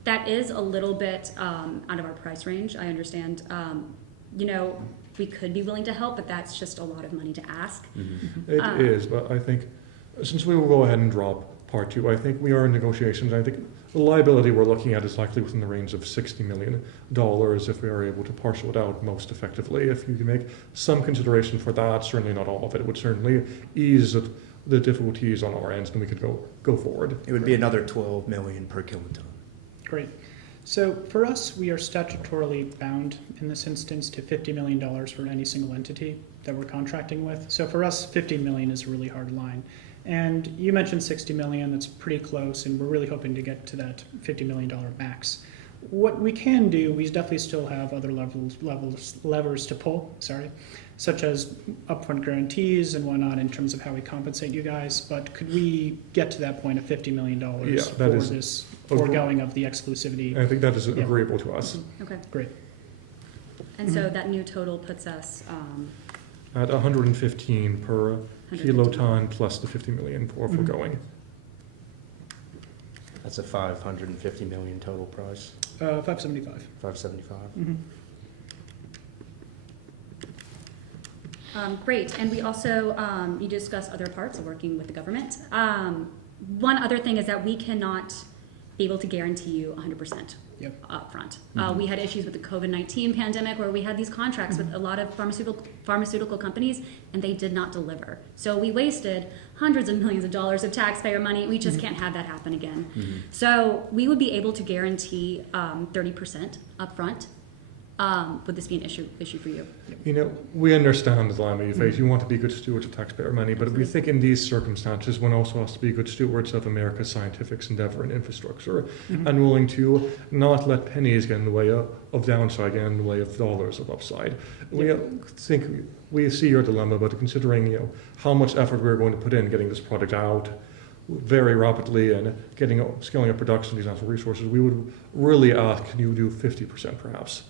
that is a little bit out of our price range. I understand. We could be willing to help, but that's just a lot of money to ask. It is, but I think since we will go ahead and drop part 2, I think we are in negotiations. I think the liability we're looking at is likely within the range of $60 million if we are able to parcel it out most effectively. If you can make some consideration for that, certainly not all of it, it would certainly ease the difficulties on our ends, and we could go forward. It would be another $12 million per kiloton. Great. So for us, we are statutorily bound in this instance to $50 million for any single entity that we're contracting with. So for us, $50 million is a really hard line. And you mentioned $60 million, that's pretty close, and we're really hoping to get to that $50 million max. What we can do, we definitely still have other levers to pull, such as upfront guarantees and whatnot in terms of how we compensate you guys. But could we get to that point of $50 million for this foregoing of the exclusivity? I think that is agreeable to us. Okay. Great. And so that new total puts us At 115 per kiloton plus the 50 million for foregoing. That's a $550 million total price. 575. 575. Great, and we also, you discussed other parts of working with the government. One other thing is that we cannot be able to guarantee you 100% upfront. We had issues with the COVID-19 pandemic where we had these contracts with a lot of pharmaceutical companies and they did not deliver. So we wasted hundreds of millions of dollars of taxpayer money. We just can't have that happen again. So we would be able to guarantee 30% upfront. would this be an issue for you? You know, we understand the dilemma you face. You want to be good stewards of taxpayer money, but we think in these circumstances, one also has to be good stewards of America's scientific endeavor and infrastructure, and willing to not let pennies get in the way of downside, get in the way of dollars of upside. We think we see your dilemma, but considering how much effort we're going to put in getting this product out very rapidly and scaling up production of these natural resources, we would really ask, can you do 50% perhaps?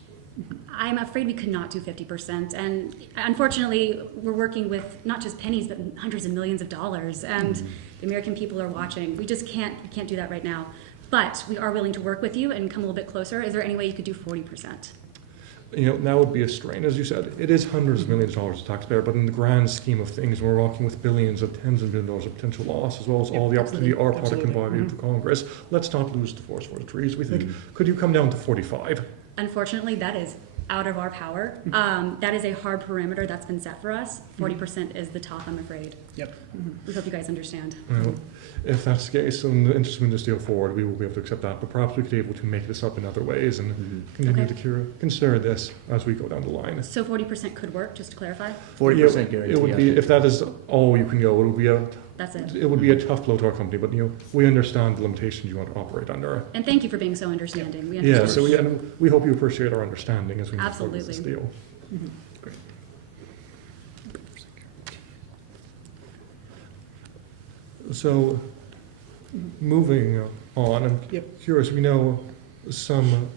I'm afraid we could not do 50%, and unfortunately, we're working with not just pennies, but hundreds of millions of dollars, and the American people are watching. We just can't do that right now, but we are willing to work with you and come a little bit closer. Is there any way you could do 40%? That would be a strain. As you said, it is hundreds of millions of dollars of taxpayer, but in the grand scheme of things, we're working with billions of tens of billions of dollars of potential loss, as well as all the opportunity our product can provide to Congress. Let's not lose the forest for the trees. We think, could you come down to 45? Unfortunately, that is out of our power. That is a hard parameter that's been set for us. 40% is the top, I'm afraid. Yep. We hope you guys understand. If that's the case, in the interest of moving this deal forward, we will be able to accept that, but perhaps we could be able to make this up in other ways and continue to consider this as we go down the line. So 40% could work, just to clarify? 40% guarantee. It would be, if that is all you can go, it would be That's it. It would be a tough blow to our company, but we understand the limitations you want to operate under. And thank you for being so understanding. We understand. So we hope you appreciate our understanding as we move forward with this deal. Great. So, moving on, I'm curious, we know some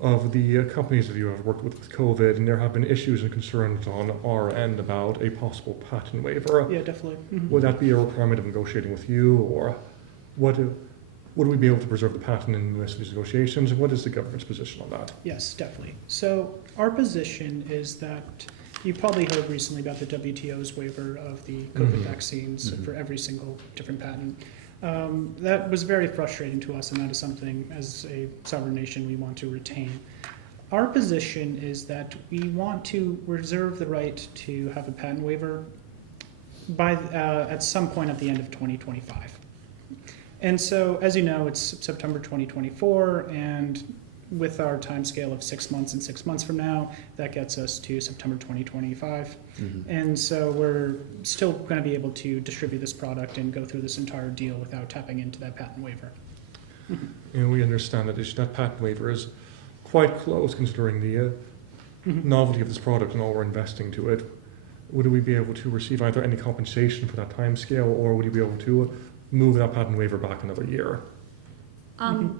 of the companies that you have worked with COVID, and there have been issues and concerns on our end about a possible patent waiver. Yeah, definitely. Would that be a requirement of negotiating with you, or would we be able to preserve the patent in the midst of these negotiations, and what is the government's position on that? Yes, definitely. So our position is that you probably heard recently about the WTO's waiver of the COVID vaccines for every single different patent. That was very frustrating to us, and that is something as a sovereign nation we want to retain. Our position is that we want to reserve the right to have a patent waiver by at some point at the end of 2025. And so, as you know, it's September 2024, and with our time scale of 6 months and 6 months from now, that gets us to September 2025. And so we're still going to be able to distribute this product and go through this entire deal without tapping into that patent waiver. And we understand that that patent waiver is quite close considering the novelty of this product and all we're investing to it. Would we be able to receive either any compensation for that time scale, or would you be able to move that patent waiver back another year?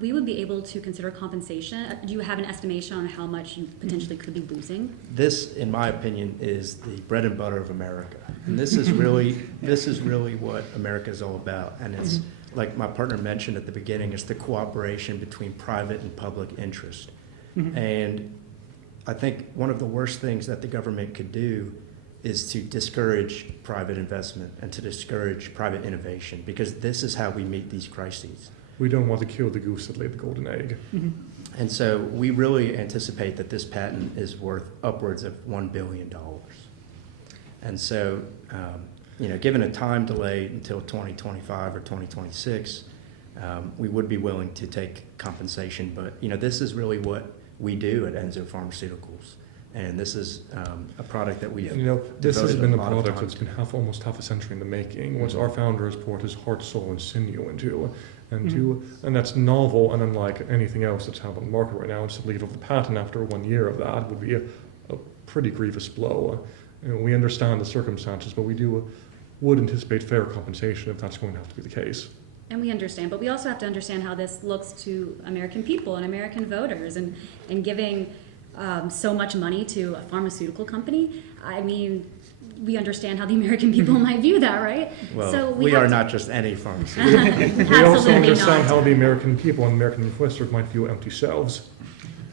We would be able to consider compensation. Do you have an estimation on how much you potentially could be losing? This, in my opinion, is the bread and butter of America. And this is really what America is all about. And it's, like my partner mentioned at the beginning, it's the cooperation between private and public interest. And I think one of the worst things that the government could do is to discourage private investment and to discourage private innovation, because this is how we meet these crises. We don't want to kill the goose that laid the golden egg. And so we really anticipate that this patent is worth upwards of $1 billion. And so, given a time delay until 2025 or 2026, we would be willing to take compensation. But, this is really what we do at Enzo Pharmaceuticals. And this is a product that we've this has been a lot of product time that's been almost half a century in the making. What our founder has poured his heart, soul, and sinew into, and that's novel and unlike anything else that's out on the market right now. And to leave of the patent after 1 year of that would be a pretty grievous blow. We understand the circumstances, but we would anticipate fair compensation if that's going to have to be the case. And we understand, but we also have to understand how this looks to American people and American voters, and giving so much money to a pharmaceutical company. I mean, we understand how the American people might view that, right? Well, so we are not just any pharmaceutical. We also understand how the American people and American investors might view empty shelves.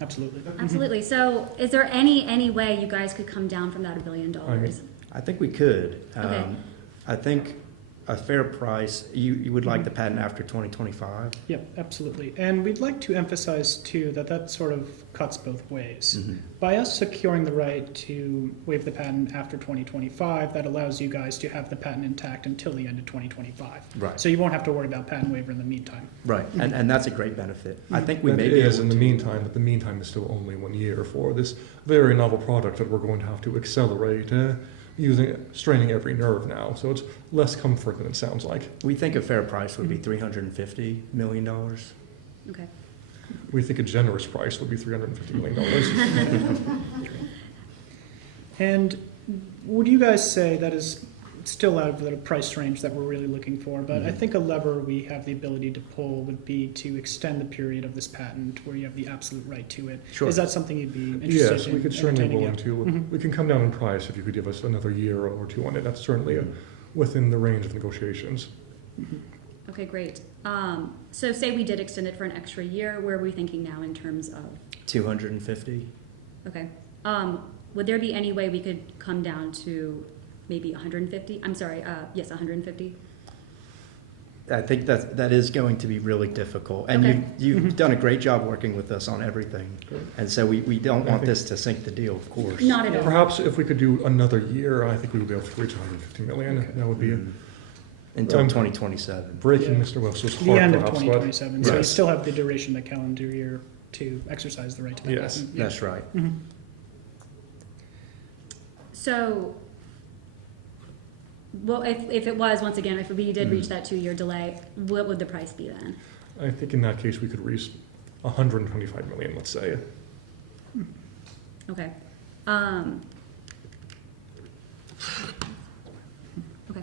Absolutely. Absolutely. So is there any way you guys could come down from that $1 billion? I think we could. Okay. I think a fair price, you would like the patent after 2025? Yep, absolutely. And we'd like to emphasize too that that sort of cuts both ways. By us securing the right to waive the patent after 2025, that allows you guys to have the patent intact until the end of 2025. Right. So you won't have to worry about patent waiver in the meantime. Right, and that's a great benefit. I think we That may be is able in the to. meantime, but the meantime is still only 1 year for this very novel product that we're going to have to accelerate straining every nerve now. So it's less comfort than it sounds like. We think a fair price would be $350 million. Okay. We think a generous price would be $350 million. And would you guys say that is still out of the price range that we're really looking for? But I think a lever we have the ability to pull would be to extend the period of this patent where you have the absolute right to it. Sure. Is that something you'd be interested in? Yes, we could certainly entertaining? willing to. We can come down in price if you could give us another year or two on it. That's certainly within the range of negotiations. Okay, great. So say we did extend it for an extra year, where are we thinking now in terms of? 250? Okay. Would there be any way we could come down to maybe 150? I'm sorry, yes, 150? I think that is going to be really difficult. And Okay. you've done a great job working with us on everything. And so we don't want this to sink the deal, of course. Not at all. Perhaps if we could do another year, I think we would be able to reach 150 million. Okay. That would be Until 2027. breaking Yeah. Mr. Wilson's heart. The end of perhaps, but- 2027, so you Yes. still have the duration of the calendar year to exercise the right to that Yes. patent. Yeah. That's right. So, well, if it was, once again, if we did reach that 2-year delay, what would the price be then? I think in that case, we could reach 125 million, let's say. Okay. Okay.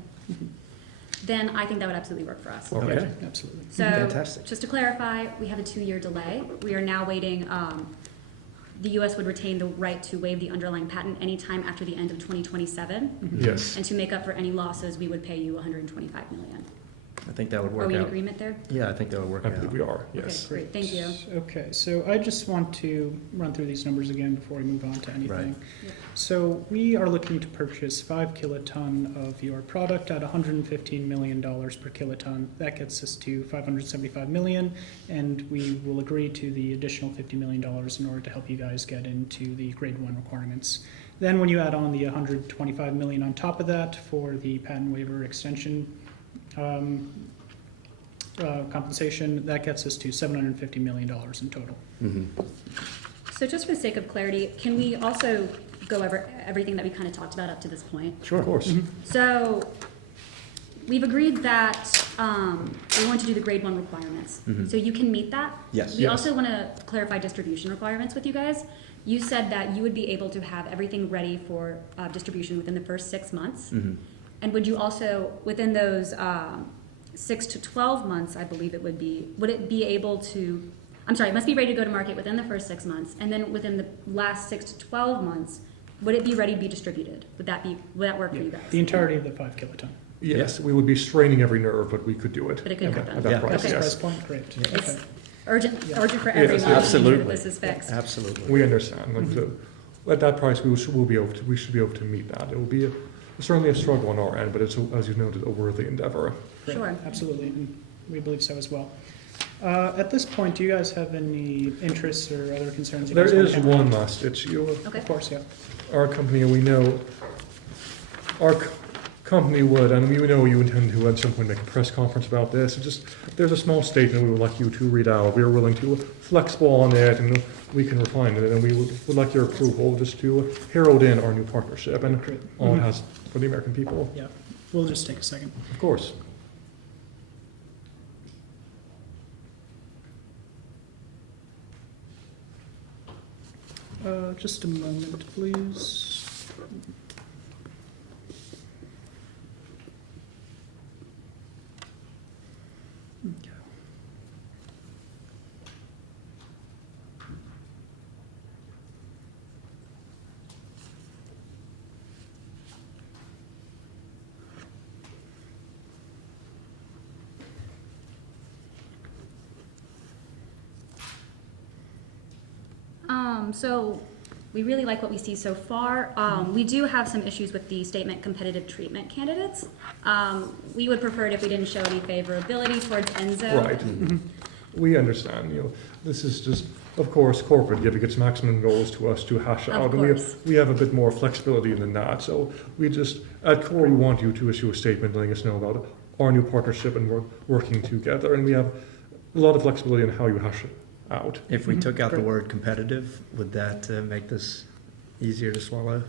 Then I think that would absolutely work for us. Okay. Yeah, absolutely. So, Fantastic. just to clarify, we have a 2-year delay. We are now waiting, the US would retain the right to waive the underlying patent anytime after the end of 2027. Yes. And to make up for any losses, we would pay you 125 million. I think that would Are work we in out. agreement there? Yeah, I think that would work I out. believe we are, yes. Okay, great, thank you. Okay, so I just want to run through these numbers again before we move on to anything. Right. Yep. So we are looking to purchase 5 kiloton of your product at $115 million per kiloton. That gets us to $575 million, and we will agree to the additional $50 million in order to help you guys get into the grade 1 requirements. Then when you add on the $125 million on top of that for the patent waiver extension compensation, that gets us to $750 million in total. So just for the sake of clarity, can we also go over everything that we kind of talked about up to this point? Sure. Of course. So we've agreed that we want to do the grade 1 requirements. So you can meet that? Yes. We Yes. also want to clarify distribution requirements with you guys. You said that you would be able to have everything ready for distribution within the first 6 months. And would you also, within those 6 to 12 months, I believe it would it be able to, I'm sorry, it must be ready to go to market within the first 6 months, and then within the last 6 to 12 months, would it be ready to be distributed? Would that work for you guys? The entirety of the 5 kiloton. Yes, we would be straining every nerve, but we could do it. But it could Okay. happen. At that Yeah. price, Okay. Price yes. point, great. It's Okay. urgent for Yes. everyone to make sure that Absolutely. this is fixed. Absolutely. We understand. Like at that price, we should be able to meet that. It will be certainly a struggle on our end, but it's, as you noted, a worthy endeavor. Great. Sure. Absolutely, and we believe so as well. At this point, do you guys have any interests or other concerns? you There guys want is to one last issue. Okay. Of course, yeah. Our company, and we know our company would, and we know you intend to at some point make a press conference about this. It's just, there's a small statement we would like you to read out. We are willing to flexible on it, and we can refine it, and we would like your approval just to herald in our new partnership and Great. all it has for the American people. Yeah, we'll just take a second. Of course. Just a moment, please. Okay. So we really like what we see so far. We do have some issues with the statement competitive treatment candidates. We would prefer it if we didn't show any favorability towards Enzo. Right. We understand, this is just, of course, corporate giving its maximum goals to us to hash out. And course. we have a bit more flexibility than that. So we just, at core, we want you to issue a statement letting us know about our new partnership and we're working together. And we have a lot of flexibility in how you hash it out. If we took out the word competitive, would that make this easier to swallow?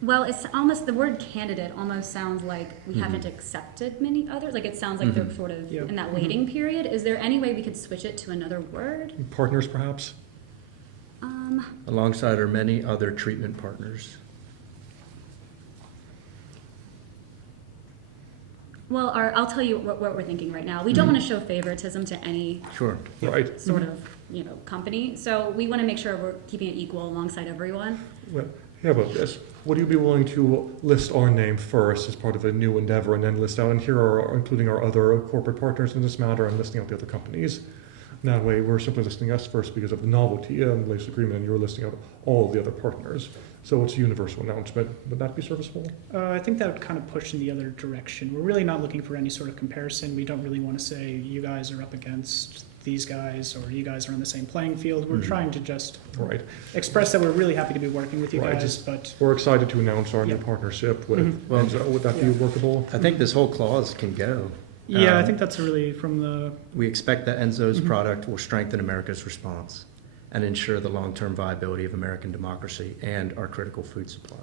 Well, it's almost, the word candidate almost sounds like we haven't accepted many others. Like it sounds like they're sort of Yeah. in that waiting period. Is there any way we could switch it to another word? Partners, perhaps? Alongside our many other treatment partners. Well, I'll tell you what we're thinking right now. We don't want to show favoritism to any Sure. Right. sort of, company. So we want to make sure we're keeping it equal alongside everyone. Well, how about this? Would you be willing to list our name first as part of a new endeavor and then list out, and here are including our other corporate partners in this matter and listing out the other companies? That way, we're simply listing us first because of the novelty and the latest agreement, and you're listing out all of the other partners. So it's a universal announcement. Would that be serviceable? I think that would kind of push in the other direction. We're really not looking for any sort of comparison. We don't really want to say you guys are up against these guys or you guys are on the same playing field. We're trying to just Right. express that we're really happy to be working with you Right. guys, but We're excited to announce our new Yeah. partnership with Well, Enzo. Would that be yeah. workable? I think this whole clause can go. yeah, I Um, think that's really from the, We expect that Enzo's product will strengthen America's response and ensure the long-term viability of American democracy and our critical food supply.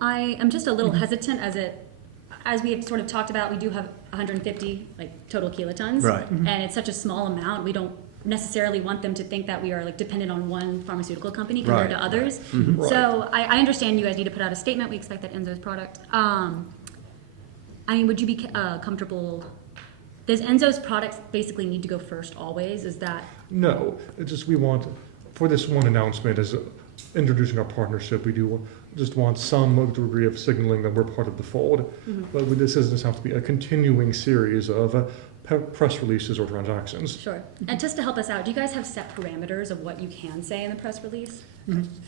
I am just a little hesitant as we have sort of talked about, we do have 150 total kilotons. Right. And it's such a small amount, we don't necessarily want them to think that we are dependent on one pharmaceutical company compared Right, to others. Right. So I understand you guys need to put out a statement, we expect that Enzo's product. Would you be comfortable, does Enzo's products basically need to go first always? Is that, No, it's just we want, for this one announcement as introducing our partnership, we do just want some degree of signaling that we're part of the fold. But this doesn't have to be a continuing series of press releases or transactions. sure. And just to help us out, do you guys have set parameters of what you can say in the press release?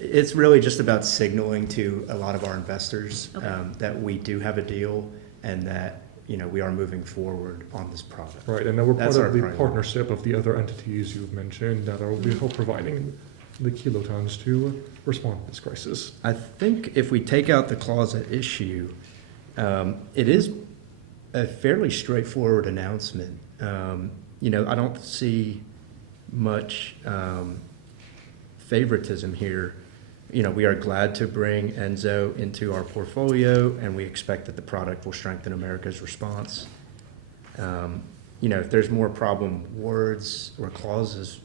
It's really just about signaling to a lot of our investors Okay. that we do have a deal and that, we are moving forward on this product. Right, and that we're part That's our of the priority. partnership of the other entities you've mentioned that will be help providing the kilotons to respond to this crisis. I think if we take out the clause at issue, it is a fairly straightforward announcement. I don't see much favoritism here. We are glad to bring Enzo into our portfolio, and we expect that the product will strengthen America's response. If there's more problem words or clauses,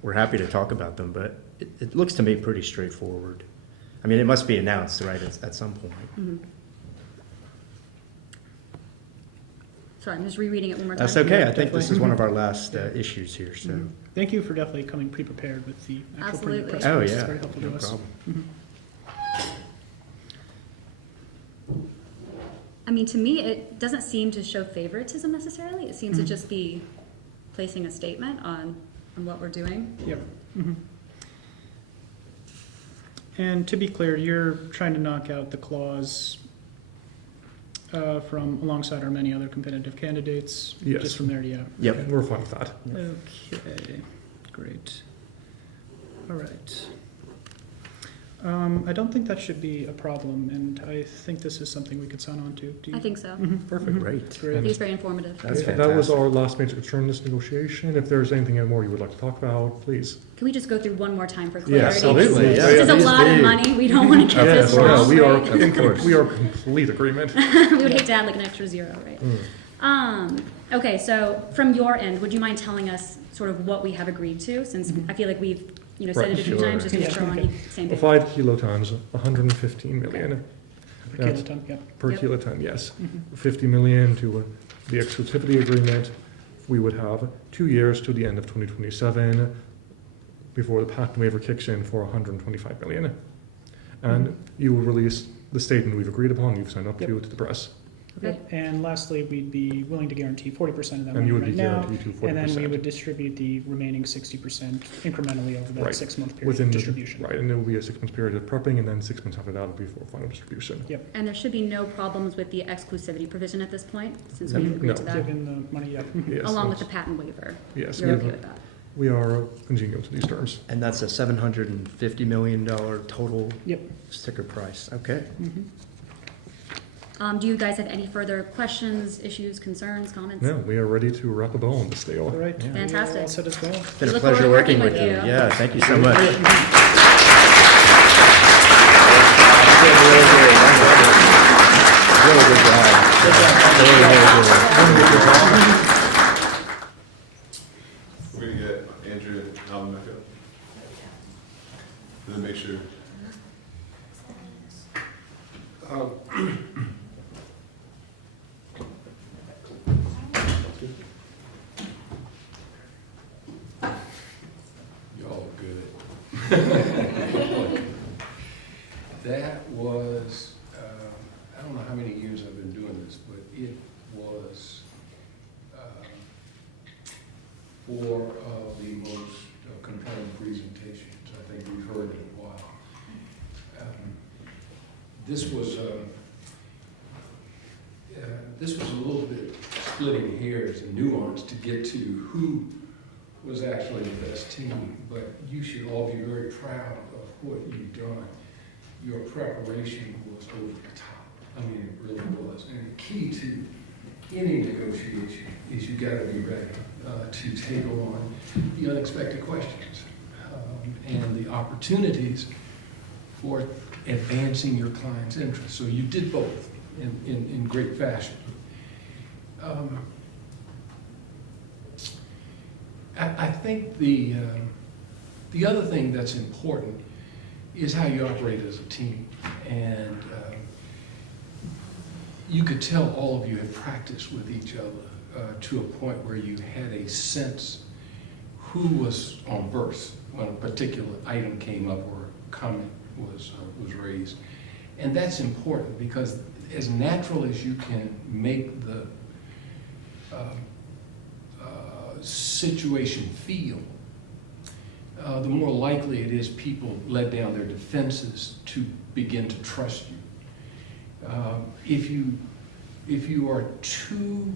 we're happy to talk about them, but it looks to me pretty straightforward. I mean, it must be announced, right, at some point. Sorry, I'm just rereading it one more time. That's okay. Yeah, I think this definitely. is one of our last issues here, so. thank you for definitely coming pre-prepared with the actual printed Absolutely. press Oh, release. yeah, It's very helpful no to us. problem. To me, it doesn't seem to show favoritism necessarily. It seems to just be placing a statement on what we're doing. Yep. And to be clear, you're trying to knock out the clause from alongside our many other competitive candidates? Yes. Just from there to yeah. Yep. And we're fine with that. Okay, great. All right. I don't think that should be a problem, and I think this is something we could sign on to. Do you? I think so. Perfect. Great. I think Great. it's very informative. That's That was fantastic. our last major concern in this negotiation. If there's anything more you would like to talk about, please. Can we just go through one more time for Yes, clarity? absolutely. Yeah, This is a please lot of do. money. We don't want to get Yes, this wrong, we are right? Of course. we are complete agreement. We would hate to add an extra zero, right? Okay, so from your end, would you mind telling us sort of what we have agreed to, since I feel like we've said Right, it a few sure. times, just to make Yeah, sure we're on okay. the same page. 5 kilotons, 115 million. Per That's kiloton, yep. per Yep. kiloton, yes. 50 million to the exclusivity agreement. We would have 2 years to the end of 2027 before the patent waiver kicks in for 125 million. And you will release the statement we've agreed upon, you've signed up to the press. Okay. And lastly, we'd be willing to guarantee 40% of that And you money would be right now. guaranteed to And then we 40%. would distribute the remaining 60% incrementally over that Right. 6-month period Within of the- distribution. Right, and there will be a 6-month period of prepping, and then 6 months after that will be for final distribution. Yep. And there should be no problems with the exclusivity provision at this point, since we've No. agreed to that, Given the money, yeah. Yes, along with the that's- patent waiver. Yes, You're okay with that? we are congenial to these terms. And that's a $750 million total Yep. sticker price. Okay. Do you guys have any further questions, issues, concerns, comments? No, we are ready to wrap a bow on this deal. All right. Yeah. We are all Fantastic. set as well. It's been a Look forward pleasure to working working with you. with you. Yeah, thank you so much. Really good job. Really, really good. We're gonna get Andrew and Alan back up. And then make sure. Y'all good. That was, I don't know how many years I've been doing this, but it was four of the most compelling presentations I think we've heard in a while. This was a little bit splitting hairs and nuance to get to who was actually the best team, but you should all be very proud of what you've done. Your preparation was over the top. I mean, it really was. And the key to any negotiation is you gotta be ready to take on the unexpected questions and the opportunities for advancing your client's interests. So you did both in great fashion. I think the other thing that's important is how you operate as a team. And you could tell all of you had practiced with each other to a point where you had a sense who was on verse when a particular item came up or a comment was raised. And that's important because as natural as you can make the situation feel, the more likely it is people let down their defenses to begin to trust you. If you are too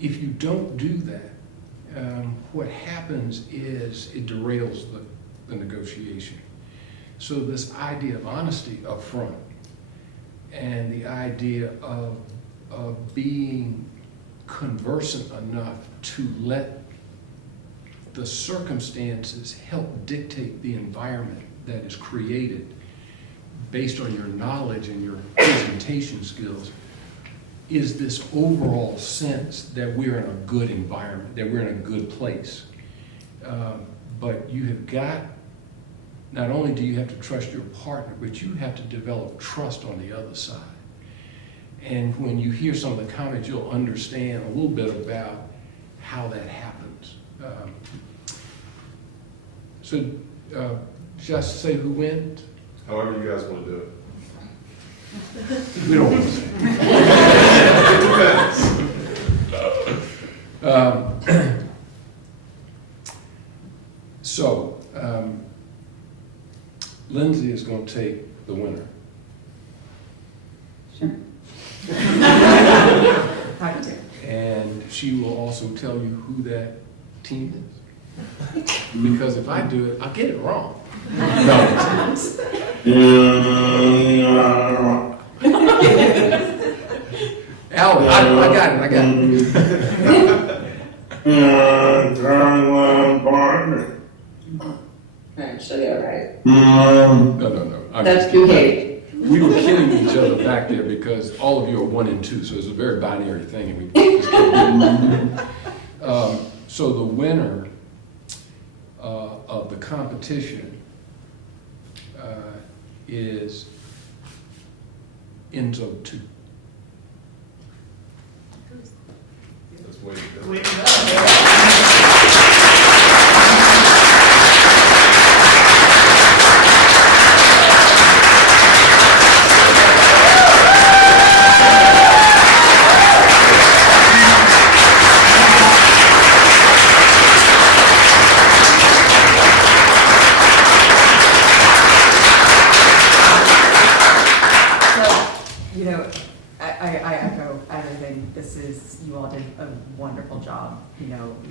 if you don't do that, what happens is it derails the negotiation. So this idea of honesty up front and the idea of being conversant enough to let the circumstances help dictate the environment that is created based on your knowledge and your presentation skills is this overall sense that we're in a good environment, that we're in a good place. But you have got, not only do you have to trust your partner, but you have to develop trust on the other side. And when you hear some of the comments, you'll understand a little bit about how that happens. Just say who wins? However you guys want to do it. We don't want to say. Lindsay is going to take the winner. Sure. And she will also tell you who that team is. Because if I do it, I'll get it wrong. No. Alan, I got it. Actually, all right. No. That's Buhade. We were killing each other back there because all of you are 1 and 2, so it's a very binary thing. And we so the winner of the competition is Enzo 2. Let's wait. all did a wonderful job,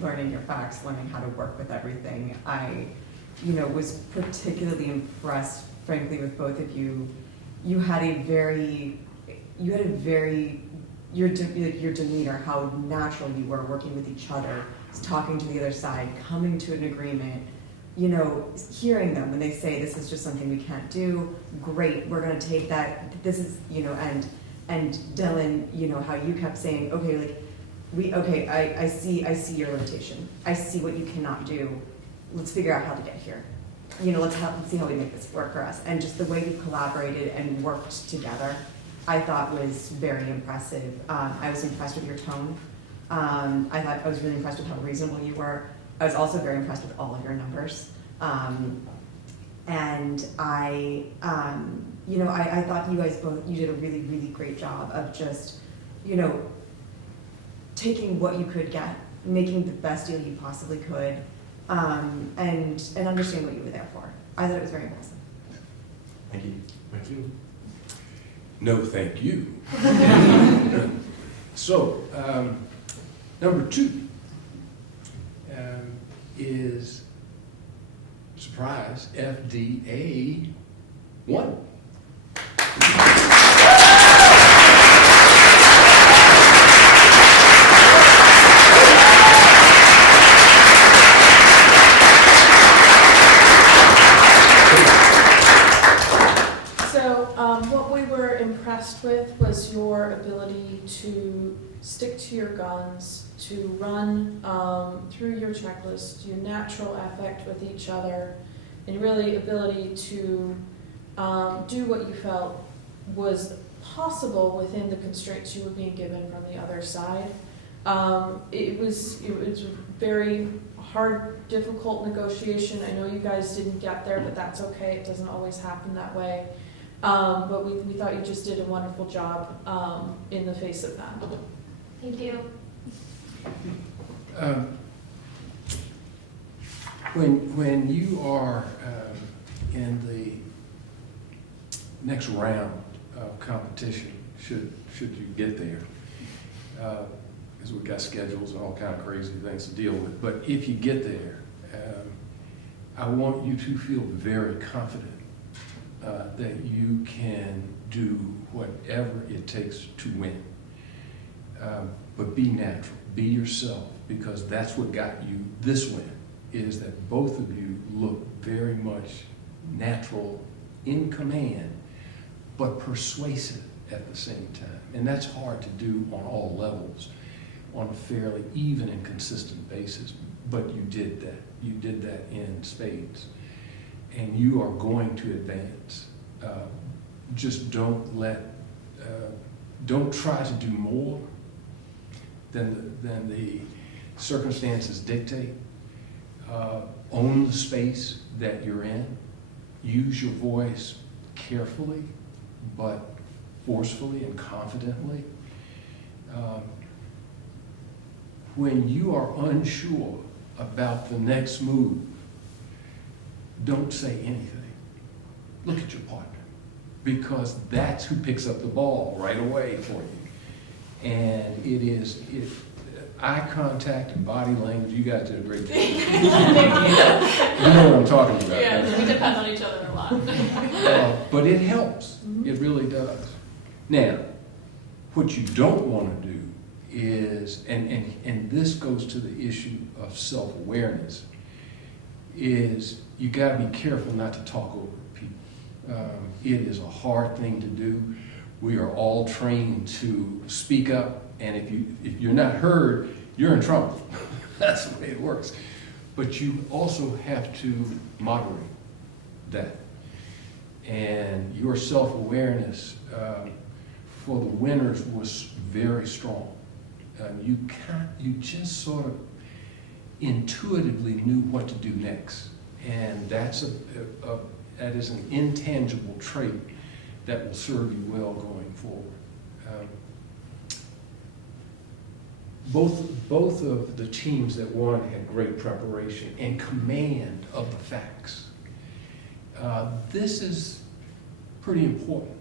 learning your facts, learning how to work with everything. I, was particularly impressed, frankly, with both of you. You had your demeanor, how natural you were working with each other, talking to the other side, coming to an agreement, hearing them when they say this is just something we can't do, great, we're gonna take that, this is, and Dylan, how you kept saying, okay, I see your limitation. I see what you cannot do. Let's figure out how to get here. Let's see how we make this work for us. And just the way you collaborated and worked together, I thought was very impressive. I was impressed with your tone. I was really impressed with how reasonable you were. I was also very impressed with all of your numbers. And I thought you guys you did a really, really great job of just, taking what you could get, making the best deal you possibly could, and understanding what you were there for. I thought it was very impressive. Thank you. Thank you. No, thank you. So, number 2 is, surprise, FDA 1. What we were impressed with was your ability to stick to your guns, to run through your checklist, your natural affect with each other, and really ability to do what you felt was possible within the constraints you were being given from the other side. It was a very hard, difficult negotiation. I know you guys didn't get there, but that's okay. It doesn't always happen that way. But we thought you just did a wonderful job in the face of that. Thank you. When you are in the next round of competition, should you get there, because we've got schedules and all kind of crazy things to deal with, but if you get there, I want you to feel very confident that you can do whatever it takes to win. But be natural, be yourself, because that's what got you this win, is that both of you look very much natural, in command, but persuasive at the same time. And that's hard to do on all levels, on a fairly even and consistent basis, but you did that. You did that in spades. And you are going to advance. Just don't try to do more than the circumstances dictate. Own the space that you're in. Use your voice carefully, but forcefully and confidently. When you are unsure about the next move, don't say anything. Look at your partner, because that's who picks up the ball right away for you. And eye contact and body language, you guys did a great job. You know what I'm talking about. Yeah, we depend on each other a lot. But it helps. It really does. Now, what you don't want to do is, and this goes to the issue of self-awareness, is you got to be careful not to talk over people. It is a hard thing to do. We are all trained to speak up, and if you're not heard, you're in trouble. That's the way it works. But you also have to moderate that. And your self-awareness for the winners was very strong. You just sort of intuitively knew what to do next. And that is an intangible trait that will serve you well going forward. Both of the teams that won had great preparation and command of the facts. This is pretty important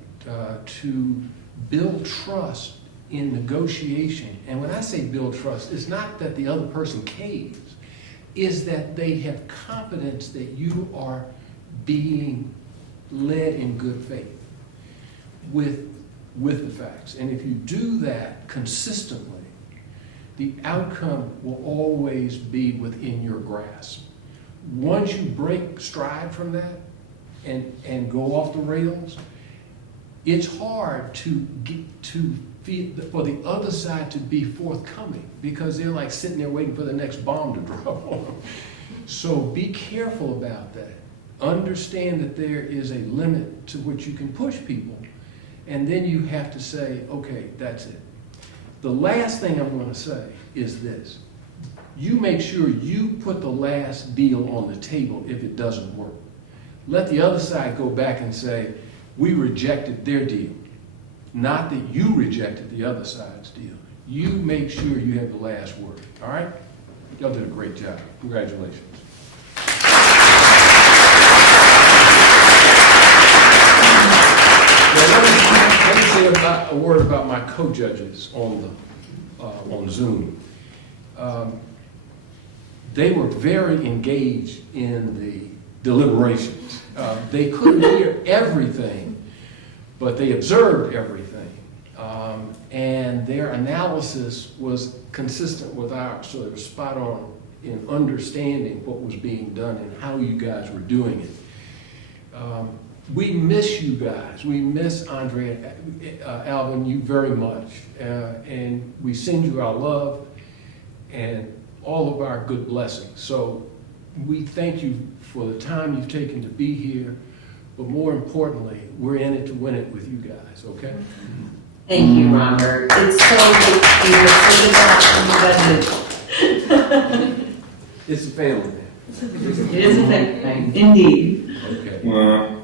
to build trust in negotiation, and when I say build trust, it's not that the other person caves, is that they have confidence that you are being led in good faith with the facts. And if you do that consistently, the outcome will always be within your grasp. Once you break stride from that and go off the rails, it's hard to get to feel for the other side to be forthcoming, because they're like sitting there waiting for the next bomb to drop on them. So be careful about that. Understand that there is a limit to which you can push people, and then you have to say, okay, that's it. The last thing I'm going to say is this. You make sure you put the last deal on the table if it doesn't work. Let the other side go back and say, we rejected their deal. Not that you rejected the other side's deal. You make sure you have the last word, all right? Y'all did a great job. Congratulations. Let me say a word about my co-judges on Zoom. They were very engaged in the deliberations. They couldn't hear everything, but they observed everything. And their analysis was consistent with ours, so they were spot on in understanding what was being done and how you guys were doing it. We miss you guys. We miss Andrea, Alvin, you very much. And we send you our love and all of our good blessings. So we thank you for the time you've taken to be here, but more importantly, we're in it to win it with you guys, okay? Thank you, Robert. It's so good to be here. So good to have you. It's a family. It is a thing, indeed. Okay. No.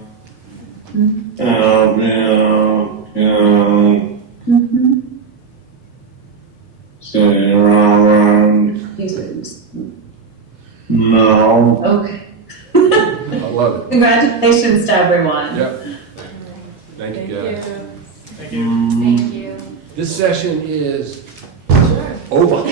Okay. I love it. Congratulations to everyone. Yep. Thank you, guys. Thank you. Thank you. This session is over.